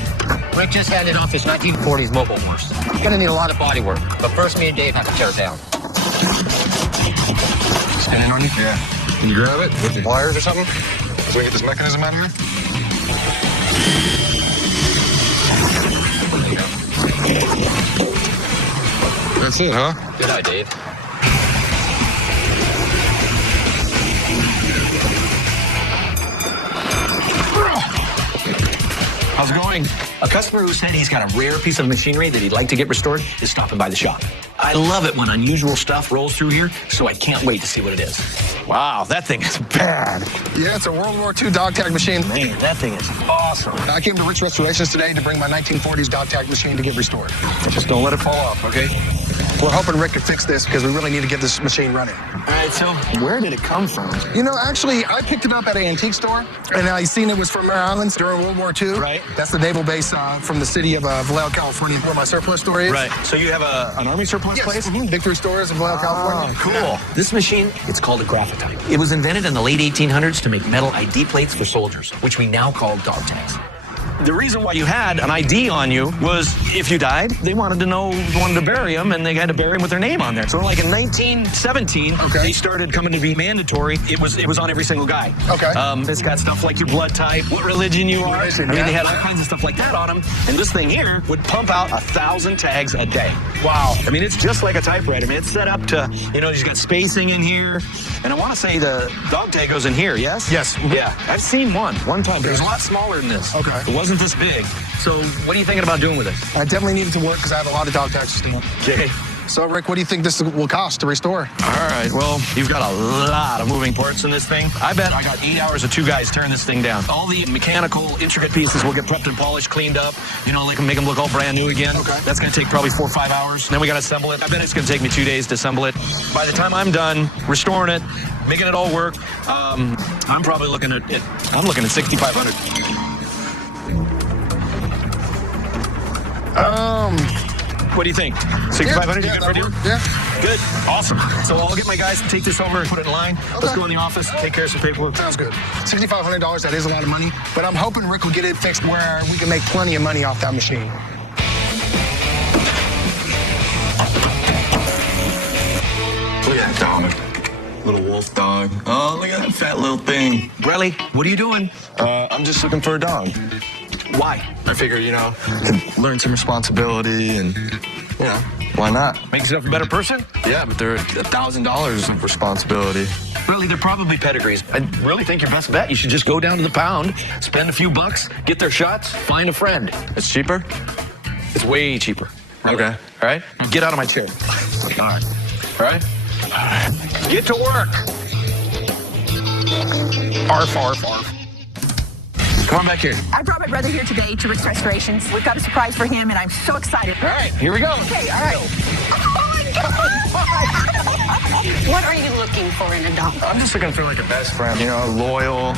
Rick just handed off his 1940s mobile horse. It's gonna need a lot of body work, but first me and Dave have to tear it down. Spinning on you? Yeah. Can you grab it with the pliers or something? So we get this mechanism out of here? That's it, huh? Good eye, Dave. How's it going? A customer who said he's got a rare piece of machinery that he'd like to get restored is stopping by the shop. I love it when unusual stuff rolls through here, so I can't wait to see what it is. Wow, that thing is bad. Yeah, it's a World War II dog tag machine. Man, that thing is awesome. I came to Rich Restorations today to bring my 1940s dog tag machine to get restored. Just don't let it fall off, okay? We're hoping Rick can fix this because we really need to get this machine running. All right, so where did it come from? You know, actually, I picked it up at an antique store, and I seen it was from Mare Islands during World War II. Right. That's the naval base from the city of Vallejo, California, where my surplus store is. Right. So you have an Army surplus place? Mm-hmm. Big 3 stores in Vallejo, California. Cool. Yeah. This machine, it's called a graphite. It was invented in the late 1800s to make metal ID plates for soldiers, which we now call dog tags. The reason why you had an ID on you was if you died, they wanted to bury him, and they had to bury him with their name on there. So like in 1917, they started coming to be mandatory. It was on every single guy. Okay. It's got stuff like your blood type, what religion you are. I mean, they had all kinds of stuff like that on them. And this thing here would pump out 1,000 tags a day. Wow. I mean, it's just like a typewriter. I mean, it's set up to, you've got spacing in here. And I want to say the dog tag goes in here, yes? Yes. Yeah. I've seen one time, but it was a lot smaller than this. Okay. It wasn't this big. So what are you thinking about doing with it? I definitely need it to work because I have a lot of dog tags to steal. Okay. So, Rick, what do you think this will cost to restore? All right, well, you've got a lot of moving parts in this thing. I bet I got 8 hours of 2 guys tearing this thing down. All the mechanical, intricate pieces will get prepped and polished, cleaned up. Like make them look all brand new again. Okay. That's going to take probably 4 or 5 hours. Then we got to assemble it. I bet it's going to take me 2 days to assemble it. By the time I'm done restoring it, making it all work, I'm probably looking at $6,500. What do you think? 6,500? Yeah, you good for you? Yeah. Good. Awesome. So I'll get my guys to take this over and put it in line. Okay. Let's go in the office, take care of some paperwork. Sounds good. $6,500, that is a lot of money, but I'm hoping Rick will get it fixed where we can make plenty of money off that machine. Look at that dog. Little wolf dog. Oh, look at that fat little thing. Bradley, what are you doing? I'm just looking for a dog. Why? I figure, could learn some responsibility and, why not? Make yourself a better person? Yeah, but they're $1,000 of responsibility. Really, they're probably pedigrees. I really think your best bet, you should just go down to the pound, spend a few bucks, get their shots, find a friend. It's cheaper? It's way cheaper. Okay. All right? Get out of my chair. All right. All right? All right. Get to work. Arf, arf, arf. Come on back here. I brought my brother here today to Rick's Restorations. We've got a surprise for him, and I'm so excited. All right, here we go. Okay, all right. Oh, my God. What are you looking for in a dog? I'm just looking for like a best friend, you know, loyal.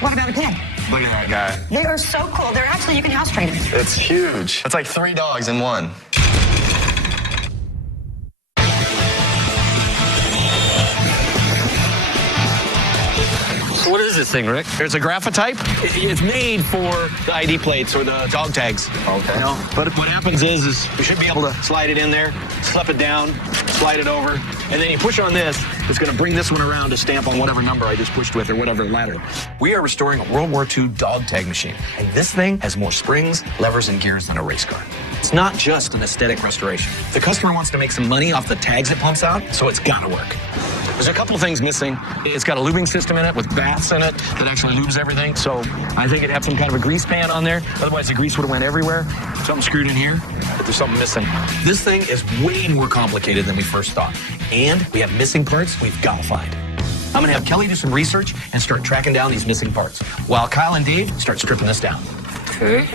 What about a pig? Look at that guy. They are so cool. They're actually, you can house train them. It's huge. It's like 3 dogs in one. What is this thing, Rick? It's a graphotype. It's made for the ID plates or the dog tags. Okay. You know? But what happens is you should be able to slide it in there, slip it down, slide it over, and then you push on this. It's going to bring this one around to stamp on whatever number I just pushed with or whatever ladder. We are restoring a World War II dog tag machine, and this thing has more springs, levers, and gears than a race car. It's not just an aesthetic restoration. The customer wants to make some money off the tags it pumps out, so it's got to work. There's a couple things missing. It's got a lubing system in it with baths in it that actually lubes everything. So I think it'd have some kind of a grease pan on there. Otherwise, the grease would have went everywhere. Something screwed in here, but there's something missing. This thing is way more complicated than we first thought. And we have missing parts we've got to find. I'm going to have Kelly do some research and start tracking down these missing parts, while Kyle and Dave start stripping this down. Okay.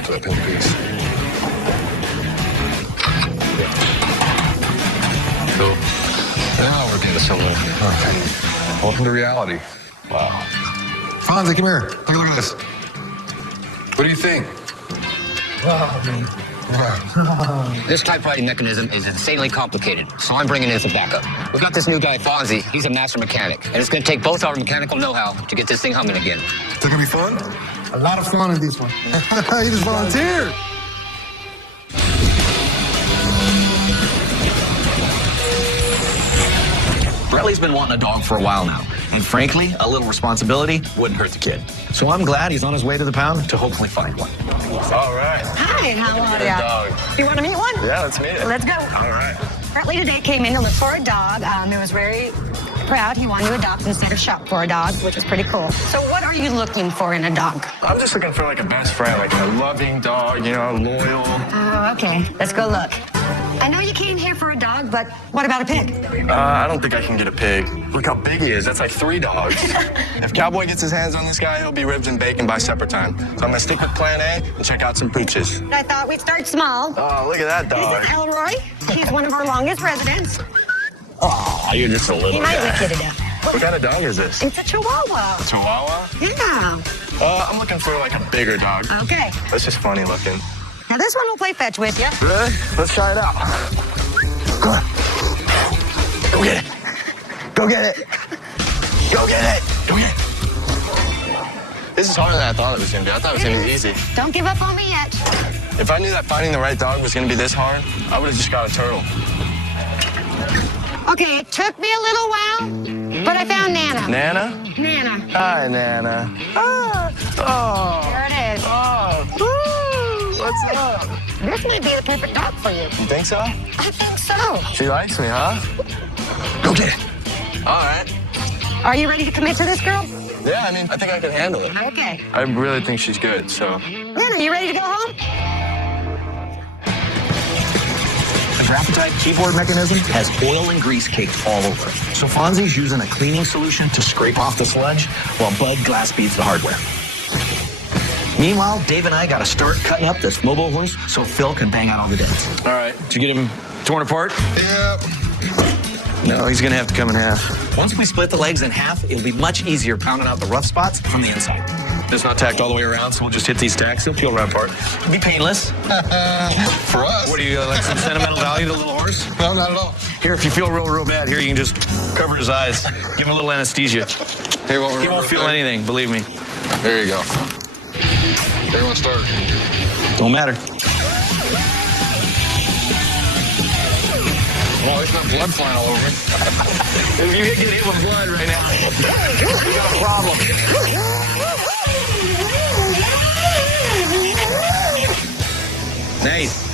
Cool. Now we're getting somewhere. Right. Welcome to reality. Wow. Fonzie, come here. Take a look at this. What do you think? This type writing mechanism is insanely complicated, so I'm bringing in as a backup. We've got this new guy, Fonzie. He's a master mechanic, and it's going to take both our mechanical know-how to get this thing humming again. Is it going to be fun? A lot of fun in this one. You just volunteered. Bradley's been wanting a dog for a while now, and frankly, a little responsibility wouldn't hurt the kid. So I'm glad he's on his way to the pound to hopefully find one. All right. Hi, how are Good ya? dog. You want to meet one? Yeah, let's meet it. Let's go. All right. Bradley today came in to look for a dog. He was very proud. He wanted to adopt instead of shop for a dog, which was pretty cool. So what are you looking for in a dog? I'm just looking for like a best friend, like a loving dog, you know, loyal. Oh, okay. Let's go look. I know you came here for a dog, but what about a pig? I don't think I can get a pig. Look how big he is. That's like 3 dogs. If Cowboy gets his hands on this guy, he'll be ribs and bacon by supper time. So I'm going to stick with plan A and check out some pooches. I thought we'd start small. Oh, look at that dog. This is Elroy. He's one of our longest residents. Oh, you're just a little He might guy. lick you to death. What kind of dog is this? It's a Chihuahua. A Chihuahua? Yeah. I'm looking for like a bigger dog. Okay. That's just funny looking. Now this one will play fetch with you. Really? Let's try it out. Come on. Go get it. Go get it. Go get it. Go get it. This is harder than I thought it was going to be. I thought it was going to be easy. Don't give up on me yet. If I knew that finding the right dog was going to be this hard, I would have just got a turtle. Okay, it took me a little while, but I found Nana. Nana? Nana. Hi, Nana. Oh. There it is. Oh. Woo! What's up? This might be the perfect dog for you. You think so? I think so. She likes me, huh? Go get it. All right. Are you ready to commit to this girl? Yeah, I mean, I think I can handle it. Okay. I really think she's good, so. Nana, you ready to go home? The graphite keyboard mechanism has oil and grease caked all over it. So Fonzie's using a cleaning solution to scrape off the sludge, while Bud glass beads the hardware. Meanwhile, Dave and I got to start cutting up this mobile horse so Phil can bang out all the dents. All right. Did you get him torn apart? Yeah. No, he's going to have to come in half. Once we split the legs in half, it'll be much easier pounding out the rough spots from the inside. It's not tacked all the way around, so we'll just hit these tacks. They'll peel right apart. It'll be painless. For us. What do you like some sentimental value to the little horse? No, not at all. Here, if you feel real bad, here you can just cover his eyes. Give him a little anesthesia. He won't feel anything, believe me. There you go. They won't start. Don't matter. Well, there's no blood flying all over me. If you get hit with blood right now, you got a problem. Nice.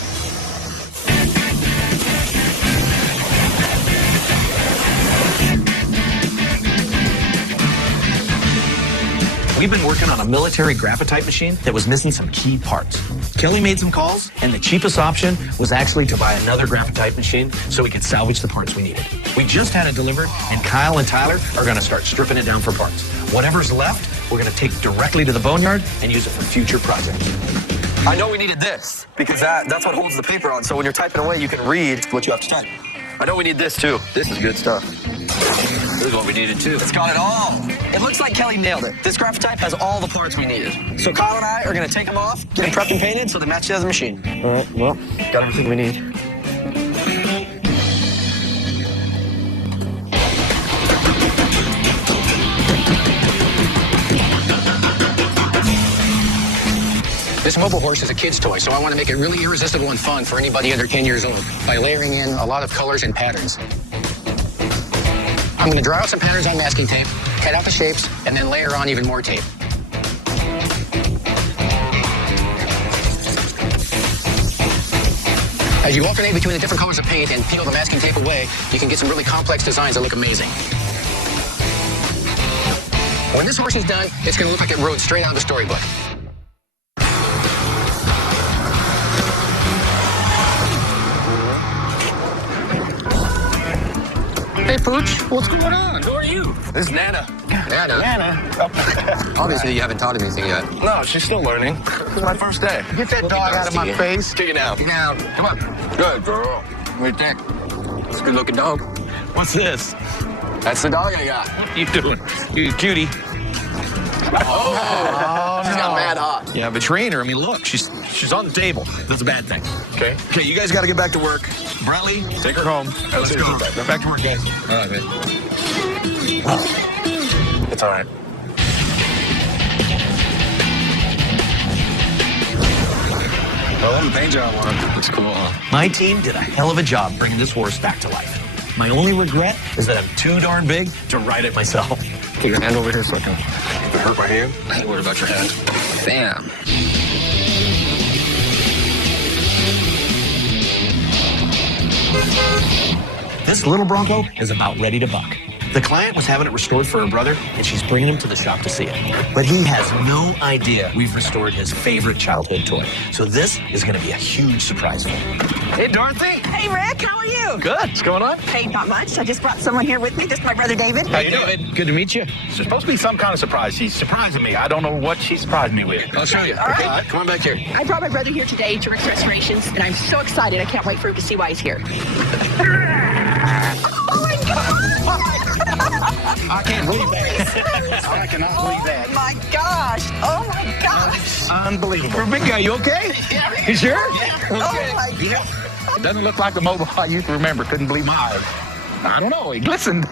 We've been working on a military graphite machine that was missing some key parts. Kelly made some calls, and the cheapest option was actually to buy another graphite machine so we could salvage the parts we needed. We just had it delivered, and Kyle and Tyler are going to start stripping it down for parts. Whatever's left, we're going to take directly to the boneyard and use it for future projects. I know we needed this because that's what holds the paper on. So when you're typing away, you can read what you have to type. I know we need this too. This is good stuff. This is what we needed too. It's got it all. It looks like Kelly nailed it. This graphite has all the parts we needed. So Kyle and I are going to take them off, get them prepped and painted so they match the other machine. All right, well, got everything we need. This mobile horse is a kid's toy, so I want to make it really irresistible and fun for anybody under 10 years old by layering in a lot of colors and patterns. I'm going to draw out some patterns on masking tape, cut out the shapes, and then layer on even more tape. As you alternate between the different colors of paint and peel the masking tape away, you can get some really complex designs that look amazing. When this horse is done, it's going to look like it rode straight out of a storybook. Hey, Pooch, what's going on? Who are you? This is Nana. Nana. Obviously, you haven't taught him anything yet. No, she's still learning. This is my first day. Get that dog out of my face. Kick it out. Get out. Come on. Good girl. Right there. It's a good-looking dog. What's this? That's the dog I got. What are you doing? You cutie. Oh, she's got mad hot. Yeah, but train her. I mean, look, she's on the table. That's a bad thing. Okay. Okay, you guys got to get back to work. Bradley, take her home. Let's go. Back to work, guys. All right, man. It's all right. Well, the paint job worked. Looks cool, huh? My team did a hell of a job bringing this horse back to life. My only regret is that I'm too darn big to ride it myself. Put your hand over here so I can... If it hurt my hand, I ain't worried about your hand. Bam. This little Bronco is about ready to buck. The client was having it restored for her brother, and she's bringing him to the shop to see it. But he has no idea we've restored his favorite childhood toy. So this is going to be a huge surprise for him. Hey, Dorothy. Hey, Rick, how are you? Good. What's going on? Hey, not much. I just brought someone here with me. This is my brother David. How you doing? Good to meet you. There's supposed to be some kind of surprise. She's surprising me. I don't know what she surprised me with. I'll show you. All right. Come on back here. I brought my brother here today to Rick's Restorations, and I'm so excited. I can't wait for him to see why he's here. Oh, my God. I can't believe that. I cannot believe that. Oh, my gosh. Oh, my gosh. Unbelievable. Big guy, you okay? Yeah. You sure? Yeah. Oh, my God. Doesn't look like the mobile I used to remember. Couldn't believe my eyes. I don't know. He glistened.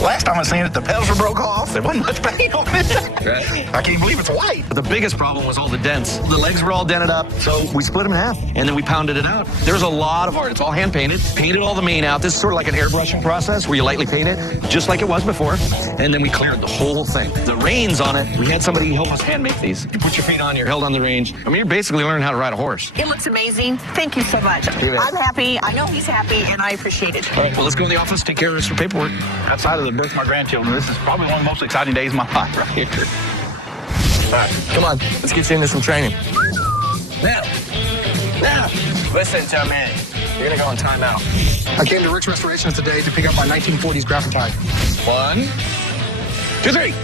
Last time I seen it, the pedals were broke off. There wasn't much paint on it. Right. I can't believe it's white. But the biggest problem was all the dents. The legs were all dented up, so we split them in half, and then we pounded it out. There's a lot of art. It's all hand-painted. Painted all the mane out. This is sort of like an airbrushing process where you lightly paint it, just like it was before, and then we cleared the whole thing. The reins on it, we had somebody help us hand make these. You put your feet on, you're held on the reins. I mean, you're basically learning how to ride a horse. It looks amazing. Thank you so much. I'm happy. I know he's happy, and I appreciate it. All right, well, let's go in the office, take care of this for paperwork. Outside of the birth of my grandchildren, this is probably one of the most exciting days of my life right here. All right, come on. Let's get you into some training. Now, listen to me. You're going to go on timeout. I came to Rick's Restorations today to pick up my 1940s graphite. 1, 2, 3.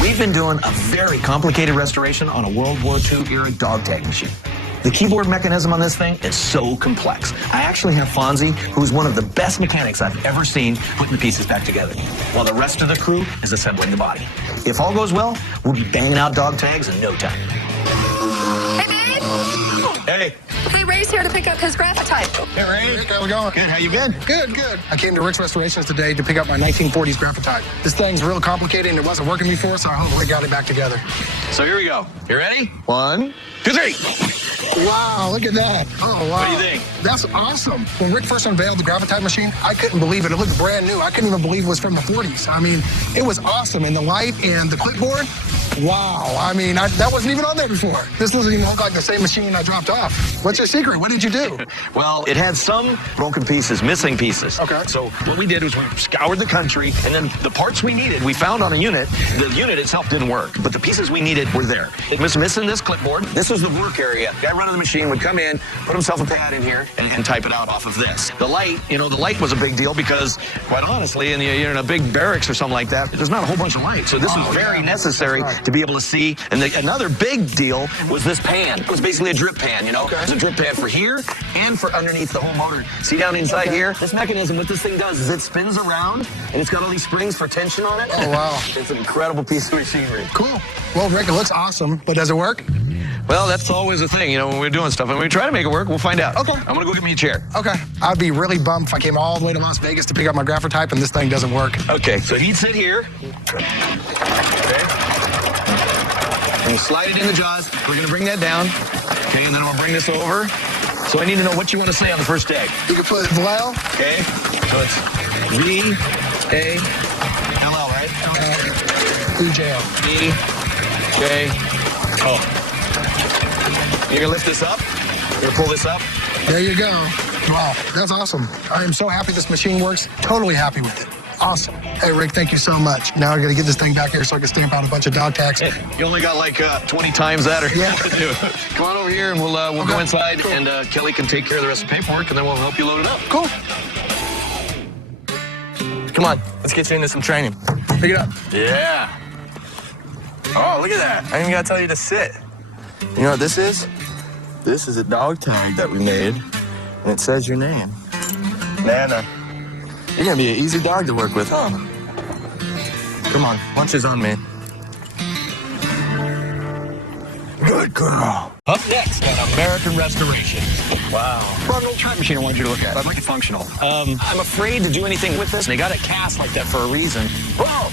We've been doing a very complicated restoration on a World War II era dog tag machine. The keyboard mechanism on this thing is so complex. I actually have Fonzie, who's one of the best mechanics I've ever seen, putting the pieces back together, while the rest of the crew is assembling the body. If all goes well, we'll be banging out dog tags in no time. Hey, babe. Hey. Hey, Ray's here to pick up his graphite. Hey, Ray. Rick, how we going? Good, how you been? Good, good. I came to Rick's Restorations today to pick up my 1940s graphite. This thing's real complicated and it wasn't working before, so I hope we got it back together. So here we go. You ready? 1, 2, 3. Wow, look at that. Oh, wow. What do you think? That's awesome. When Rick first unveiled the graphite machine, I couldn't believe it. It looked brand new. I couldn't even believe it was from the 40s. I mean, it was awesome. And the light and the clipboard, Wow. I mean, that wasn't even on there before. This doesn't even look like the same machine I dropped off. What's your secret? What did you do? Well, it had some broken pieces, missing pieces. Okay. So what we did was we scoured the country, and then the parts we needed, we found on a unit. The unit itself didn't work, but the pieces we needed were there. It was missing this clipboard. This was the work area. The guy running the machine would come in, put himself a pad in here, and type it out off of this. The light, the light was a big deal because, quite honestly, you're in a big barracks or something like that, there's not a whole bunch of light. So this was very necessary to be able to see. And another big deal was this pan. It was basically a drip pan, Okay. It's a drip pan for here and for underneath the whole motor. See down inside here? This mechanism, what this thing does is it spins around, and it's got all these springs for tension on it. Oh, wow. It's an incredible piece of machinery. Cool. Well, Rick, it looks awesome, but does it work? Well, that's always a thing, when we're doing stuff. And when we try to make it work, we'll find out. Okay. I'm going to go get me a chair. Okay. I'd be really bummed if I came all the way to Las Vegas to pick up my graphotype and this thing doesn't work. Okay, so he'd sit here. Okay. And slide it in the jaws. We're going to bring that down. Okay, and then we'll bring this over. So I need to know what you want to say on the first tag. You can put Valel. Okay. So it's V-A-L-L, right? E-J-O. E-J-O. You're going to lift this up. You're going to pull this up. There you go. Wow, that's awesome. I am so happy this machine works. Totally happy with it. Awesome. Hey, Rick, thank you so much. Now I got to get this thing back here so I can stamp out a bunch of dog tags. You only got like 20 times that, or yeah. Come on over here and we'll go inside, and Kelly can take care of the rest of the paperwork, and then we'll help you load it up. Cool. Come on, let's get you into some training. Pick it up. Yeah. Oh, look at that. I ain't even got to tell you to sit. You know what this is? This is a dog tag that we made, and it says your name. Nana. You're going to be an easy dog to work with, huh? Come on, lunch is on me. Good girl. Up next, got American Restoration. Wow. Brought an old time machine I wanted you to look at. I'd like it functional. I'm afraid to do anything with this. They got it cast like that for a reason. Whoa!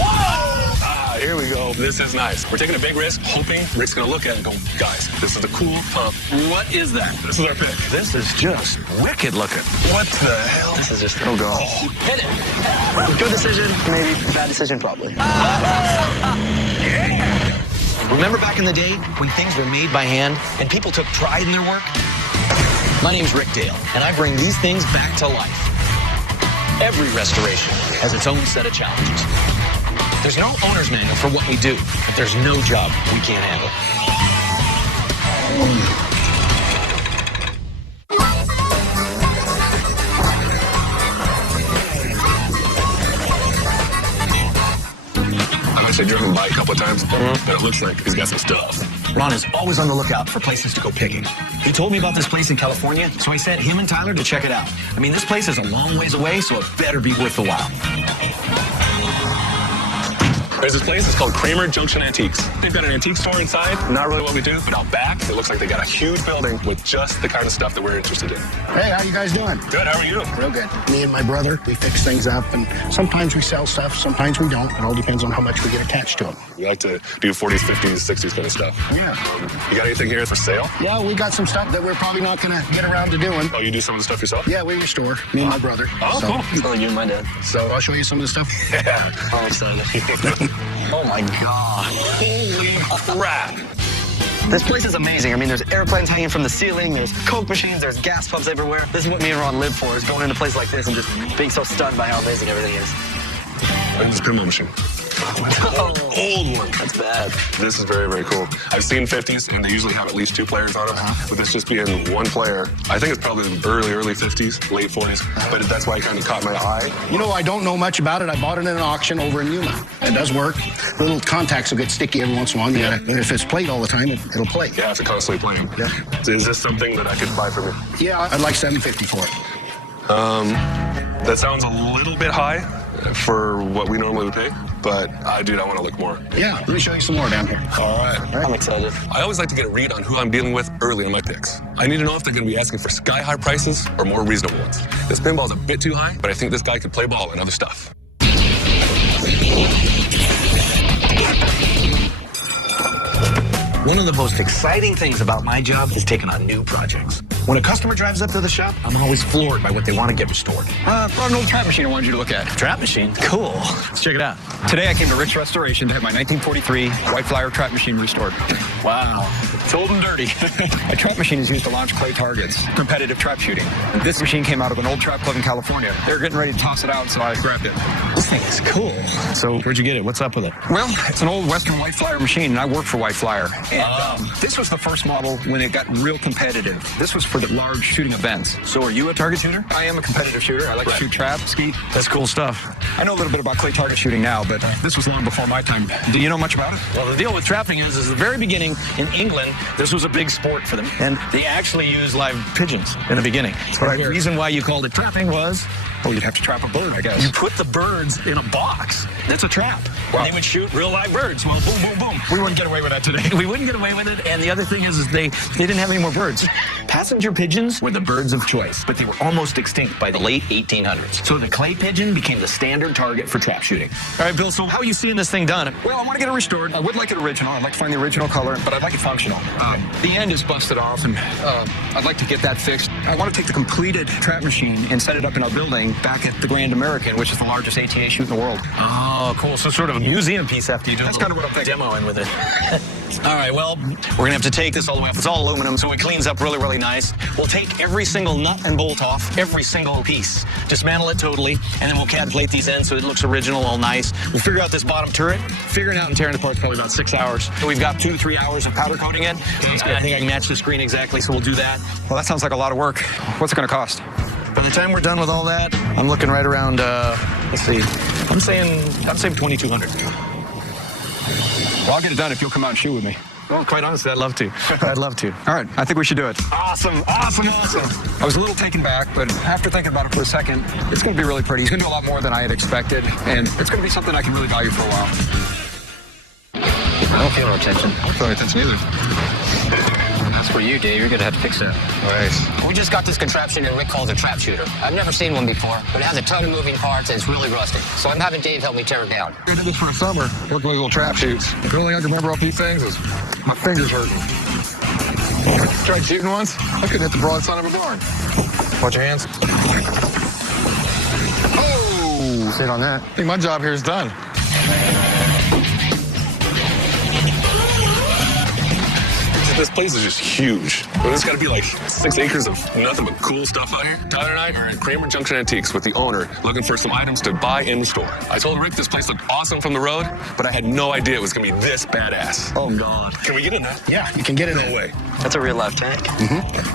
Whoa! Ah, here we go. This is nice. We're taking a big risk, hoping Rick's gonna look at it and go, guys, this is the cool pump. What is that? This is our pick. This is just wicked looking. What the hell? This is just it'll go. Hit it. Good decision, maybe. Bad decision, probably. Yeah. Remember back in the day when things were made by hand and people took pride in their work? My name's Rick Dale, and I bring these things back to life. Every restoration has its own set of challenges. There's no owner's manual for what we do. There's no job we can't handle. I've actually driven by a couple of times, and it looks like he's got some stuff. Ron is always on the lookout for places to go picking. He told me about this place in California, so I sent him and Tyler to check it out. I mean, this place is a long ways away, so it better be worth the while. There's this place, it's called Kramer Junction Antiques. They've got an antique store inside, not really what we do, but out back, it looks like they got a huge building with just the kind of stuff that we're interested in. Hey, how you guys doing? Good, how are you? Real good. Me and my brother, we fix things up, and sometimes we sell stuff, sometimes we don't. It all depends on how much we get attached to it. We like to do 40s, 50s, 60s kind of stuff. Yeah. You got anything here for sale? Yeah, we got some stuff that we're probably not going to get around to doing. Oh, you do some of the stuff yourself? Yeah, we restore. Me and my brother. Oh, so, cool. It's like you and my dad. So I'll show you some of the stuff. Yeah. I'm excited. Oh my God. Holy crap. This place is amazing. I mean, there's airplanes hanging from the ceiling, there's Coke machines, there's gas pumps everywhere. This is what me and Ron live for, is going into a place like this and just being so stunned by how amazing everything is. Look at this pinball machine. Old one. That's bad. This is very, very cool. I've seen 50s, and they usually have at least 2 players on them. With this just being 1 player, I think it's probably the early 50s, late 40s. But that's why it kind of caught my eye. You know, I don't know much about it. I bought it in an auction over in Yuma. It does work. The little contacts will get sticky every once in a while. Yeah. And if it's played all the time, it'll play. Yeah, I have to constantly play them. Yeah. Is this something that I could buy from you? Yeah, I'd like $750 for it. That sounds a little bit high for what we normally would pay, but dude, I want to look more. Yeah, let me show you some more down here. All right. I'm excited. I always like to get a read on who I'm dealing with early in my picks. I need to know if they're going to be asking for sky-high prices or more reasonable ones. This pinball's a bit too high, but I think this guy could play ball and other stuff. One of the most exciting things about my job is taking on new projects. When a customer drives up to the shop, I'm always floored by what they want to get restored. Brought an old trap machine I wanted you to look at. Trap machine? Cool. Let's check it out. Today I came to Rick's Restoration to have my 1943 White Flyer trap machine restored. Wow. It's old and dirty. A trap machine is used to launch clay targets, competitive trap shooting. This machine came out of an old trap club in California. They were getting ready to toss it out, so I grabbed it. This thing is cool. So where'd you get it? What's up with it? Well, it's an old Western White Flyer machine, and I work for White Flyer. And this was the first model when it got real competitive. This was for the large shooting events. So are you a target shooter? I am a competitive shooter. I like to shoot trap, skeet. That's cool stuff. I know a little bit about clay target shooting now, but this was long before my time. Do you know much about it? Well, the deal with trapping is at the very beginning in England, this was a big sport for them. And they actually used live pigeons in the beginning. So the reason why you called it trapping was... well, you'd have to trap a bird, I guess. You put the birds in a box. That's a trap. Wow. And they would shoot real live birds. Well, boom, boom, boom. We wouldn't get away with that today. We wouldn't get away with it. And the other thing is they didn't have any more birds. Passenger pigeons were the birds of choice, but they were almost extinct by the late 1800s. So the clay pigeon became the standard target for trap shooting. All right, Bill, so how are you seeing this thing done? Well, I want to get it restored. I would like it original. I'd like to find the original color, but I'd like it functional. The end is busted off, and I'd like to get that fixed. I want to take the completed trap machine and set it up in our building back at the Grand American, which is the largest ATA shoot in the world. Oh, cool. So sort of a museum piece after you do That's kind of what I'm thinking. Demoing with it. All right, well, we're going to have to take this all the way off. It's all aluminum, so it cleans up really, really nice. We'll take every single nut and bolt off, every single piece. Dismantle it totally, and then we'll cadplate these ends so it looks original, all nice. We'll figure out this bottom turret. Figuring out and tearing it apart is probably about 6 hours. So we've got 2 to 3 hours of powder coating it. I think I can match the screen exactly, so we'll do that. Well, that sounds like a lot of work. What's it going to cost? By the time we're done with all that, I'm looking right around, let's see, I'm saying 2,200. Well, I'll get it done if you'll come out and shoot with me. Well, quite honestly, I'd love to. I'd love to. All right, I think we should do it. Awesome, awesome, awesome. I was a little taken back, but after thinking about it for a second, it's going to be really pretty. It's going to do a lot more than I had expected, and it's going to be something I can really value for a while. I don't feel no attention. I don't feel any attention either. That's for you, Dave. You're going to have to fix that. Nice. We just got this contraption that Rick calls a trap shooter. I've never seen one before, but it has a ton of moving parts and it's really rusty. So I'm having Dave help me tear it down. I did this for the summer, working with little trap shoots. The only thing I can remember off these things is my fingers hurting. Tried shooting once, I couldn't hit the broadside of a barn. Watch your hands. Oh! Sit on that. I think my job here is done. This place is just huge. There's got to be like 6 acres of nothing but cool stuff out here. Tyler and I are at Kramer Junction Antiques with the owner looking for some items to buy and restore. I told Rick this place looked awesome from the road, but I had no idea it was going to be this badass. Oh, God. Can we get in there? Yeah, you can get in No there. way. That's a real life tank.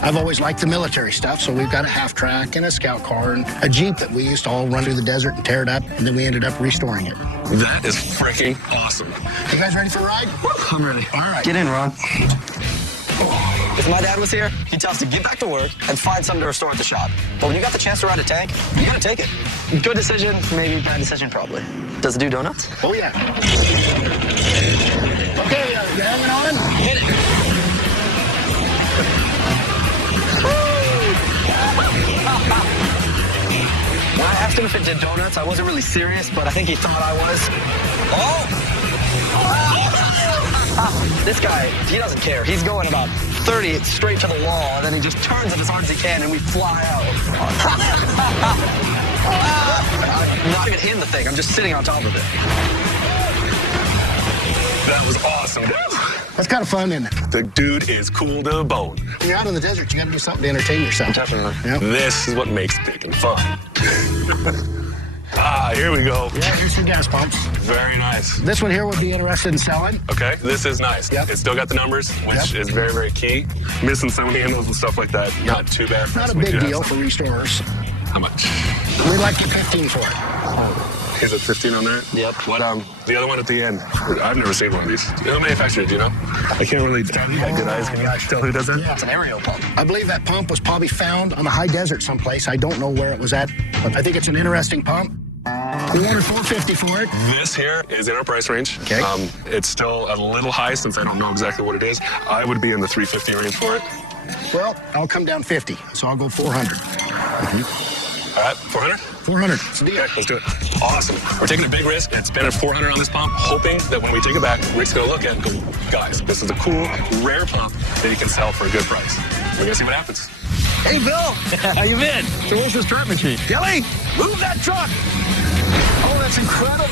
I've always liked the military stuff, so we've got a half track and a scout car and a Jeep that we used to all run through the desert and tear it up, and then we ended up restoring it. That is freaking awesome. You guys ready for a ride? I'm ready. All right. Get in, Ron. If my dad was here, he'd tell us to get back to work and find something to restore at the shop. But when you got the chance to ride a tank, you gotta take it. Good decision, maybe bad decision, probably. Does it do donuts? Oh, yeah. Okay, you hanging on? Hit it. When I asked him if it did donuts, I wasn't really serious, but I think he thought I was. This guy, he doesn't care. He's going about 30 straight to the wall, and then he just turns it as hard as he can, and we fly out. I'm not even in the thing. I'm just sitting on top of it. That was awesome. That's kind of fun, isn't it? The dude is cool to the bone. When you're out in the desert, you got to do something to entertain yourself. Definitely. Yep. This is what makes picking fun. Here we go. Yeah, here's your gas pumps. Very nice. This one here would be interested in selling. Okay, this is nice. Yep. It's still got the numbers, which is very, very key. Missing some handles and stuff like that, not too bad. Not a big deal for restorers. How much? We'd like you 15 for it. Is it 15 on that? Yep. What, the other one at the end? I've never seen one of these. You know who manufactured it, do you know? I can't really tell. You got good eyes. Can you tell who does that? Yeah, It's an aerial pump. I believe that pump was probably found on the high desert someplace. I don't know where it was at, but I think it's an interesting pump. We wanted $450 for it. This here is in our price range. Okay. It's still a little high since I don't know exactly what it is. I would be in the $350 range for it. Well, I'll come down 50, so I'll go 400. All right, 400? 400. It's a deal. Okay, let's do it. Awesome. We're taking a big risk and spending 400 on this pump, hoping that when we take it back, Rick's gonna look at it and go, guys, this is a cool, rare pump that you can sell for a good price. We're gonna see what happens. Hey, Bill. How you been? So where's this truck machine? Kelly, move that truck. Oh, that's incredible.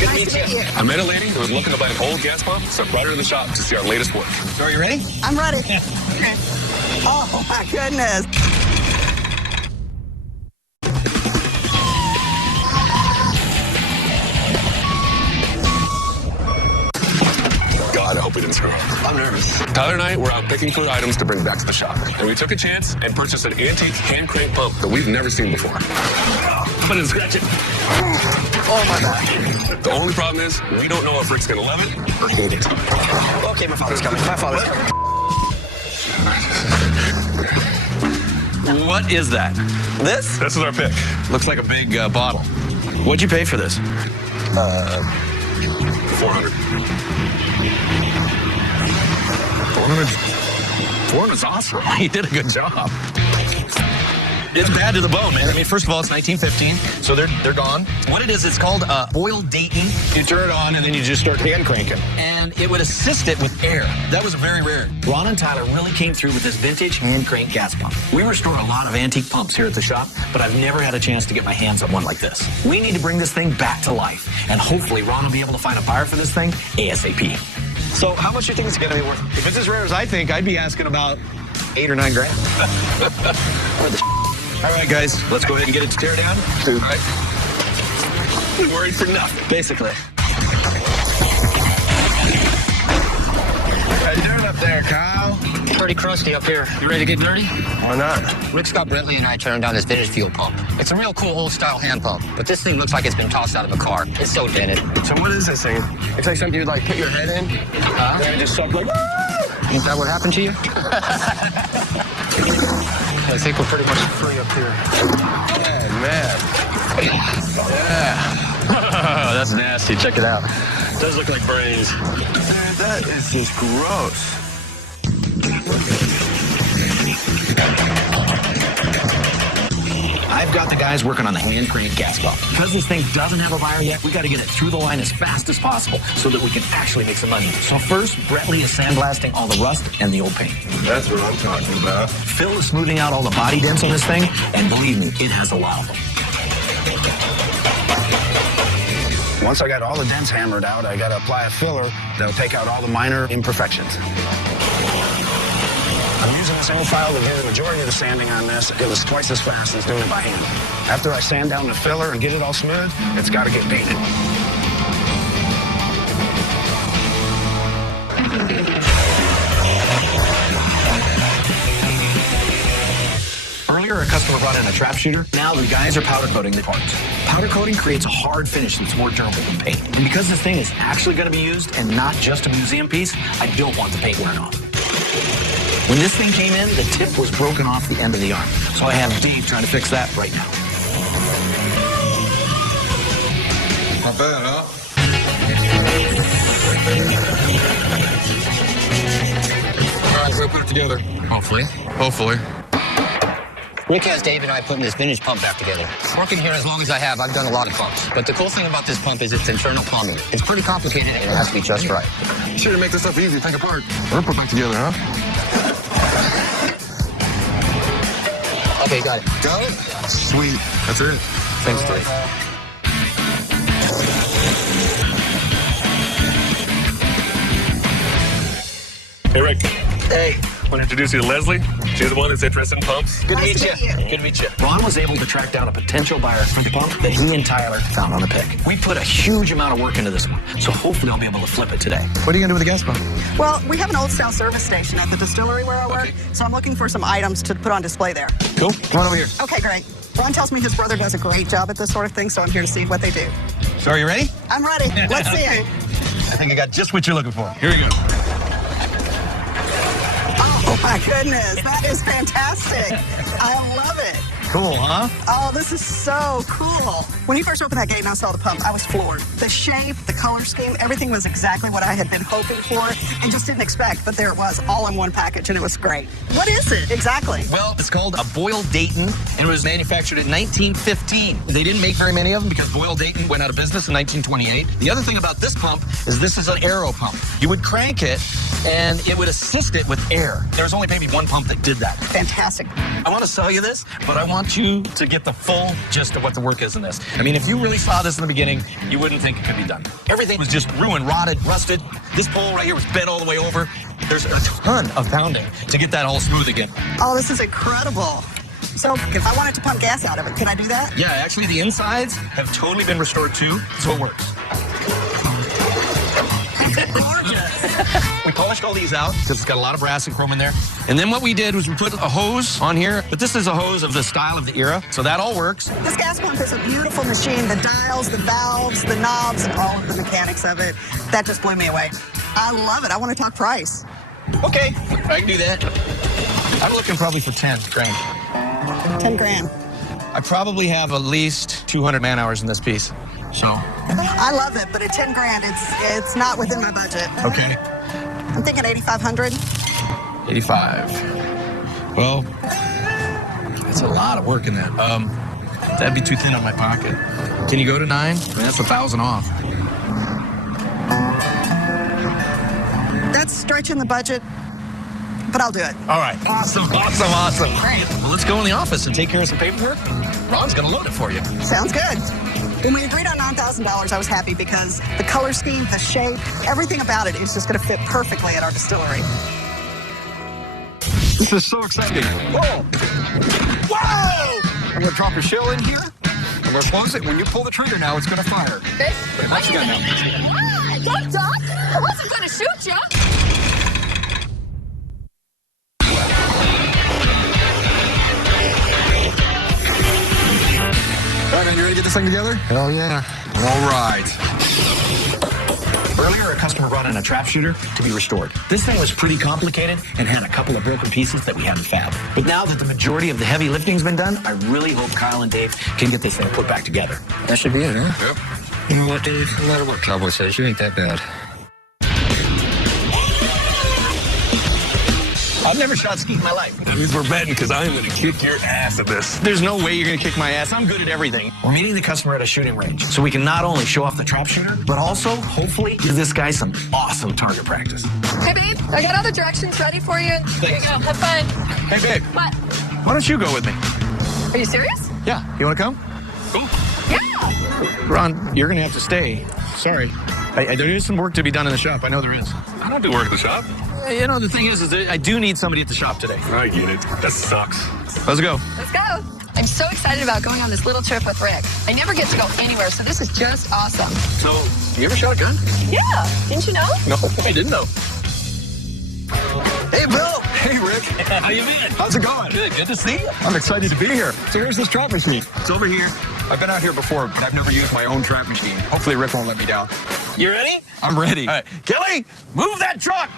Good to meet you. I met a lady who was looking to buy an old gas pump, so I brought her to the shop to see our latest work. So are you ready? I'm ready. Okay. Oh, my goodness. God, I hope we didn't screw up. I'm nervous. Tyler and I were out picking through items to bring back to the shop, and we took a chance and purchased an antique hand crank pump that we've never seen before. But it's scratch it. Oh, my God. The only problem is we don't know if Rick's gonna love it or hate it. Okay, my father's coming. My father's coming. What is that? This? This is our pick. Looks like a big bottle. What'd you pay for this? 400. 400's awesome. You did a good job. It's bad to the bone, man. I mean, first of all, it's 1915, so they're gone. What it is, it's called oil dating. You turn it on, and then you just start hand cranking. And it would assist it with air. That was very rare. Ron and Tyler really came through with this vintage hand crank gas pump. We restore a lot of antique pumps here at the shop, but I've never had a chance to get my hands on one like this. We need to bring this thing back to life, and hopefully Ron will be able to find a buyer for this thing ASAP. So how much do you think it's going to be worth? If it's as rare as I think, I'd be asking about $8 or $9 grand. All right, guys, let's go ahead and get it to tear down. All right. We worried for nothing. Basically. How you doing up there, Kyle? Pretty crusty up here. You ready to get dirty? Why not? Rick Scott Brentley and I turned on this vintage fuel pump. It's a real cool old-style hand pump, but this thing looks like it's been tossed out of a car. It's so dented. So what is this thing? It's like something you'd like put your head in, and it just suck like, woo! Is that what happened to you? I think we're pretty much free up here. Yeah, man. Yeah. That's nasty. Check it out. Does look like brains. Man, that is just gross. I've got the guys working on the hand crank gas pump. Because this thing doesn't have a buyer yet, we got to get it through the line as fast as possible so that we can actually make some money. So first, Brentley is sandblasting all the rust and the old paint. That's what I'm talking about. Phil is smoothing out all the body dents on this thing, and believe me, it has a lot of them. Once I got all the dents hammered out, I got to apply a filler that'll take out all the minor imperfections. I'm using the same file to do the majority of the sanding on this. It was twice as fast as doing it by hand. After I sand down the filler and get it all smooth, it's got to get painted. Earlier, a customer brought in a trap shooter. Now the guys are powder coating the parts. Powder coating creates a hard finish that's more durable than paint. And because this thing is actually going to be used and not just a museum piece, I don't want the paint wearing off. When this thing came in, the tip was broken off the end of the arm. So I have Dave trying to fix that right now. Not bad, huh? All right, we'll put it together. Hopefully. Hopefully. Rick has Dave and I putting this vintage pump back together. Working here as long as I have, I've done a lot of pumps. But the cool thing about this pump is its internal plumbing. It's pretty complicated and it has to be just right. Sure to make this stuff easy. Take apart. We'll put it back together, huh? Okay, got it. Got it? Sweet. That's it. Thanks, Dave. Hey, Rick. Hey. I want to introduce you to Leslie. She's the one that's interested in pumps. Good to meet you. Good to meet you. Ron was able to track down a potential buyer for the pump that he and Tyler found on the pick. We put a huge amount of work into this one, so hopefully I'll be able to flip it today. What are you going to do with the gas pump? Well, we have an old style service station at the distillery where I work, so I'm looking for some items to put on display there. Cool. Come on over here. Okay, great. Ron tells me his brother does a great job at this sort of thing, so I'm here to see what they do. So are you ready? I'm ready. Let's see it. I think I got just what you're looking for. Here we go. Oh my goodness, that is fantastic. I love it. Cool, huh? Oh, this is so cool. When you first opened that gate and I saw the pump, I was floored. The shape, the color scheme, everything was exactly what I had been hoping for and just didn't expect, but there it was, all in one package, and it was great. What is it exactly? Well, it's called a Boyle Dayton, and it was manufactured in 1915. They didn't make very many of them because Boyle Dayton went out of business in 1928. The other thing about this pump is this is an aero pump. You would crank it, and it would assist it with air. There's only maybe one pump that did that. Fantastic. I want to sell you this, but I want you to get the full gist of what the work is in this. I mean, if you really saw this in the beginning, you wouldn't think it could be done. Everything was just ruined, rotted, rusted. This pole right here was bent all the way over. There's a ton of pounding to get that all smooth again. Oh, this is incredible. So if I wanted to pump gas out of it, can I do that? Yeah, actually the insides have totally been restored too, so it works. We polished all these out because it's got a lot of brass and chrome in there. And then what we did was we put a hose on here, but this is a hose of the style of the era, so that all works. This gas pump is a beautiful machine. The dials, the valves, the knobs, and all of the mechanics of it. That just blew me away. I love it. I want to talk price. Okay, I can do that. I'm looking probably for 10 grand. 10 grand. I probably have at least 200 man hours in this piece, so. I love it, but at 10 grand, it's not within my budget. Okay. I'm thinking 8,500. 85. Well, that's a lot of work in that. That'd be too thin on my pocket. Can you go to 9? I mean, that's 1,000 off. That's stretching the budget, but I'll do it. All right. Awesome. Great. Well, let's go in the office and take care of some paperwork. Ron's going to load it for you. Sounds good. When we agreed on $9,000, I was happy because the color scheme, the shape, everything about it is just going to fit perfectly at our distillery. This is so exciting. Whoa! Whoa! I'm going to drop a shell in here. I'm going to close it. When you pull the trigger now, it's going to fire. Okay. What you got now? Don't duck. I wasn't going to shoot you. All right, man, you ready to get this thing together? Hell yeah. All right. Earlier, a customer brought in a trap shooter to be restored. This thing was pretty complicated and had a couple of broken pieces that we had to fab. But now that the majority of the heavy lifting's been done, I really hope Kyle and Dave can get this thing put back together. That should be it, huh? Yep. You know what, Dave? No matter what Cowboy says, you ain't that bad. I've never shot skeet in my life. That means we're betting because I am going to kick your ass at this. There's no way you're going to kick my ass. I'm good at everything. We're meeting the customer at a shooting range so we can not only show off the trap shooter, but also, hopefully, give this guy some awesome target practice. Hey, babe, I got all the directions ready for you. Here you go. Have fun. Hey, babe. What? Why don't you go with me? Are you serious? Yeah. You want to come? Cool. Yeah. Ron, you're going to have to stay. Sorry. There is some work to be done in the shop. I know there is. I don't do work at the shop. You know, the thing is that I do need somebody at the shop today. I get it. That sucks. Let's go. Let's go. I'm so excited about going on this little trip with Rick. I never get to go anywhere, so this is just awesome. So, you ever shot a gun? Yeah. Didn't you know? No, I didn't know. Hey, Bill. Hey, Rick. How you been? How's it going? Good to see you. I'm excited to be here. So here's this trap machine. It's over here. I've been out here before, but I've never used my own trap machine. Hopefully Rick won't let me down. You ready? I'm ready. All right. Kelly, move that truck.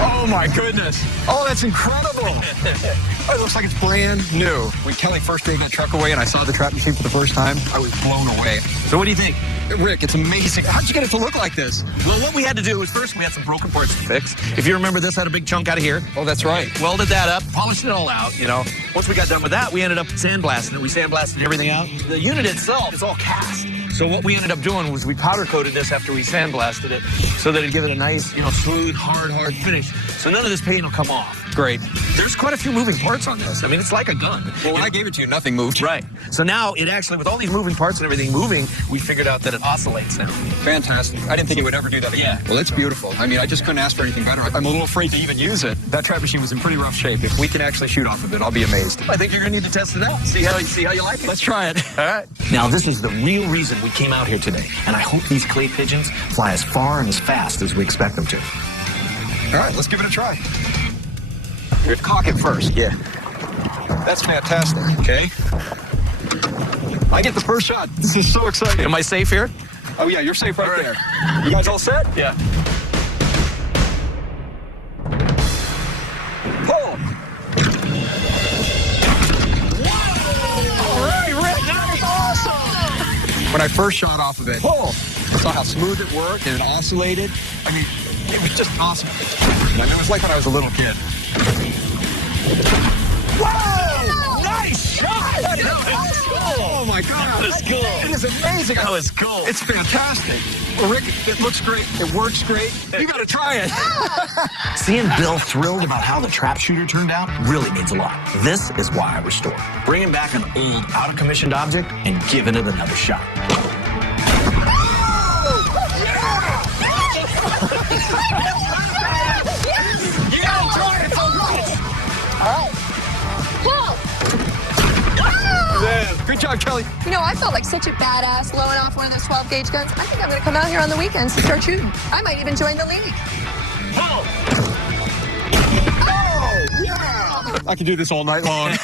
Oh, my goodness. Oh, that's incredible. Oh, it looks like it's brand new. When Kelly first gave that truck away and I saw the trap machine for the first time, I was blown away. So what do you think? Rick, it's amazing. How'd you get it to look like this? Well, what we had to do was first we had some broken parts to fix. If you remember, this had a big chunk out of here. Oh, that's right. Welded that up, polished it all out, you know. Once we got done with that, we ended up sandblasting it. We sandblasted everything out. The unit itself is all cast. So what we ended up doing was we powder coated this after we sandblasted it so that it'd give it a nice, you know, smooth, hard finish. So none of this paint will come off. Great. There's quite a few moving parts on this. I mean, it's like a gun. Well, when I gave it to you, nothing moved. Right. So now it actually, with all these moving parts and everything moving, we figured out that it oscillates now. Fantastic. I didn't think it would ever do that again. Yeah. Well, it's beautiful. I mean, I just couldn't ask for anything better. I'm a little afraid to even use it. That trap machine was in pretty rough shape. If we can actually shoot off of it, I'll be amazed. I think you're going to need to test it out. See how you like it. Let's try it. All right. Now, this is the real reason we came out here today. And I hope these clay pigeons fly as far and as fast as we expect them to. All right, let's give it a try. You're to cock it first. Yeah. That's fantastic. Okay. I get the first shot. This is so exciting. Am I safe here? Oh, yeah, you're safe right there. You guys all set? Yeah. Pull. When I first shot off of it, I saw how smooth it worked and it oscillated. I mean, it was just awesome. And it was like when I was a little kid. Whoa! Nice shot! That was cool. Oh my God. That was cool. It is amazing. That was cool. It's fantastic. Well, Rick, it looks great. It works great. You got to try it. Seeing Bill thrilled about how the trap shooter turned out really means a lot. This is why I restore. Bringing back an old, out-of-commissioned object and giving it another shot. You got to try it. It's all right. All right. Cool. Yeah. Good job, Kelly. You know, I felt like such a badass blowing off one of those 12-gauge guns. I think I'm going to come out here on the weekends and start shooting. I might even join the league. Oh, yeah! I can do this all night long.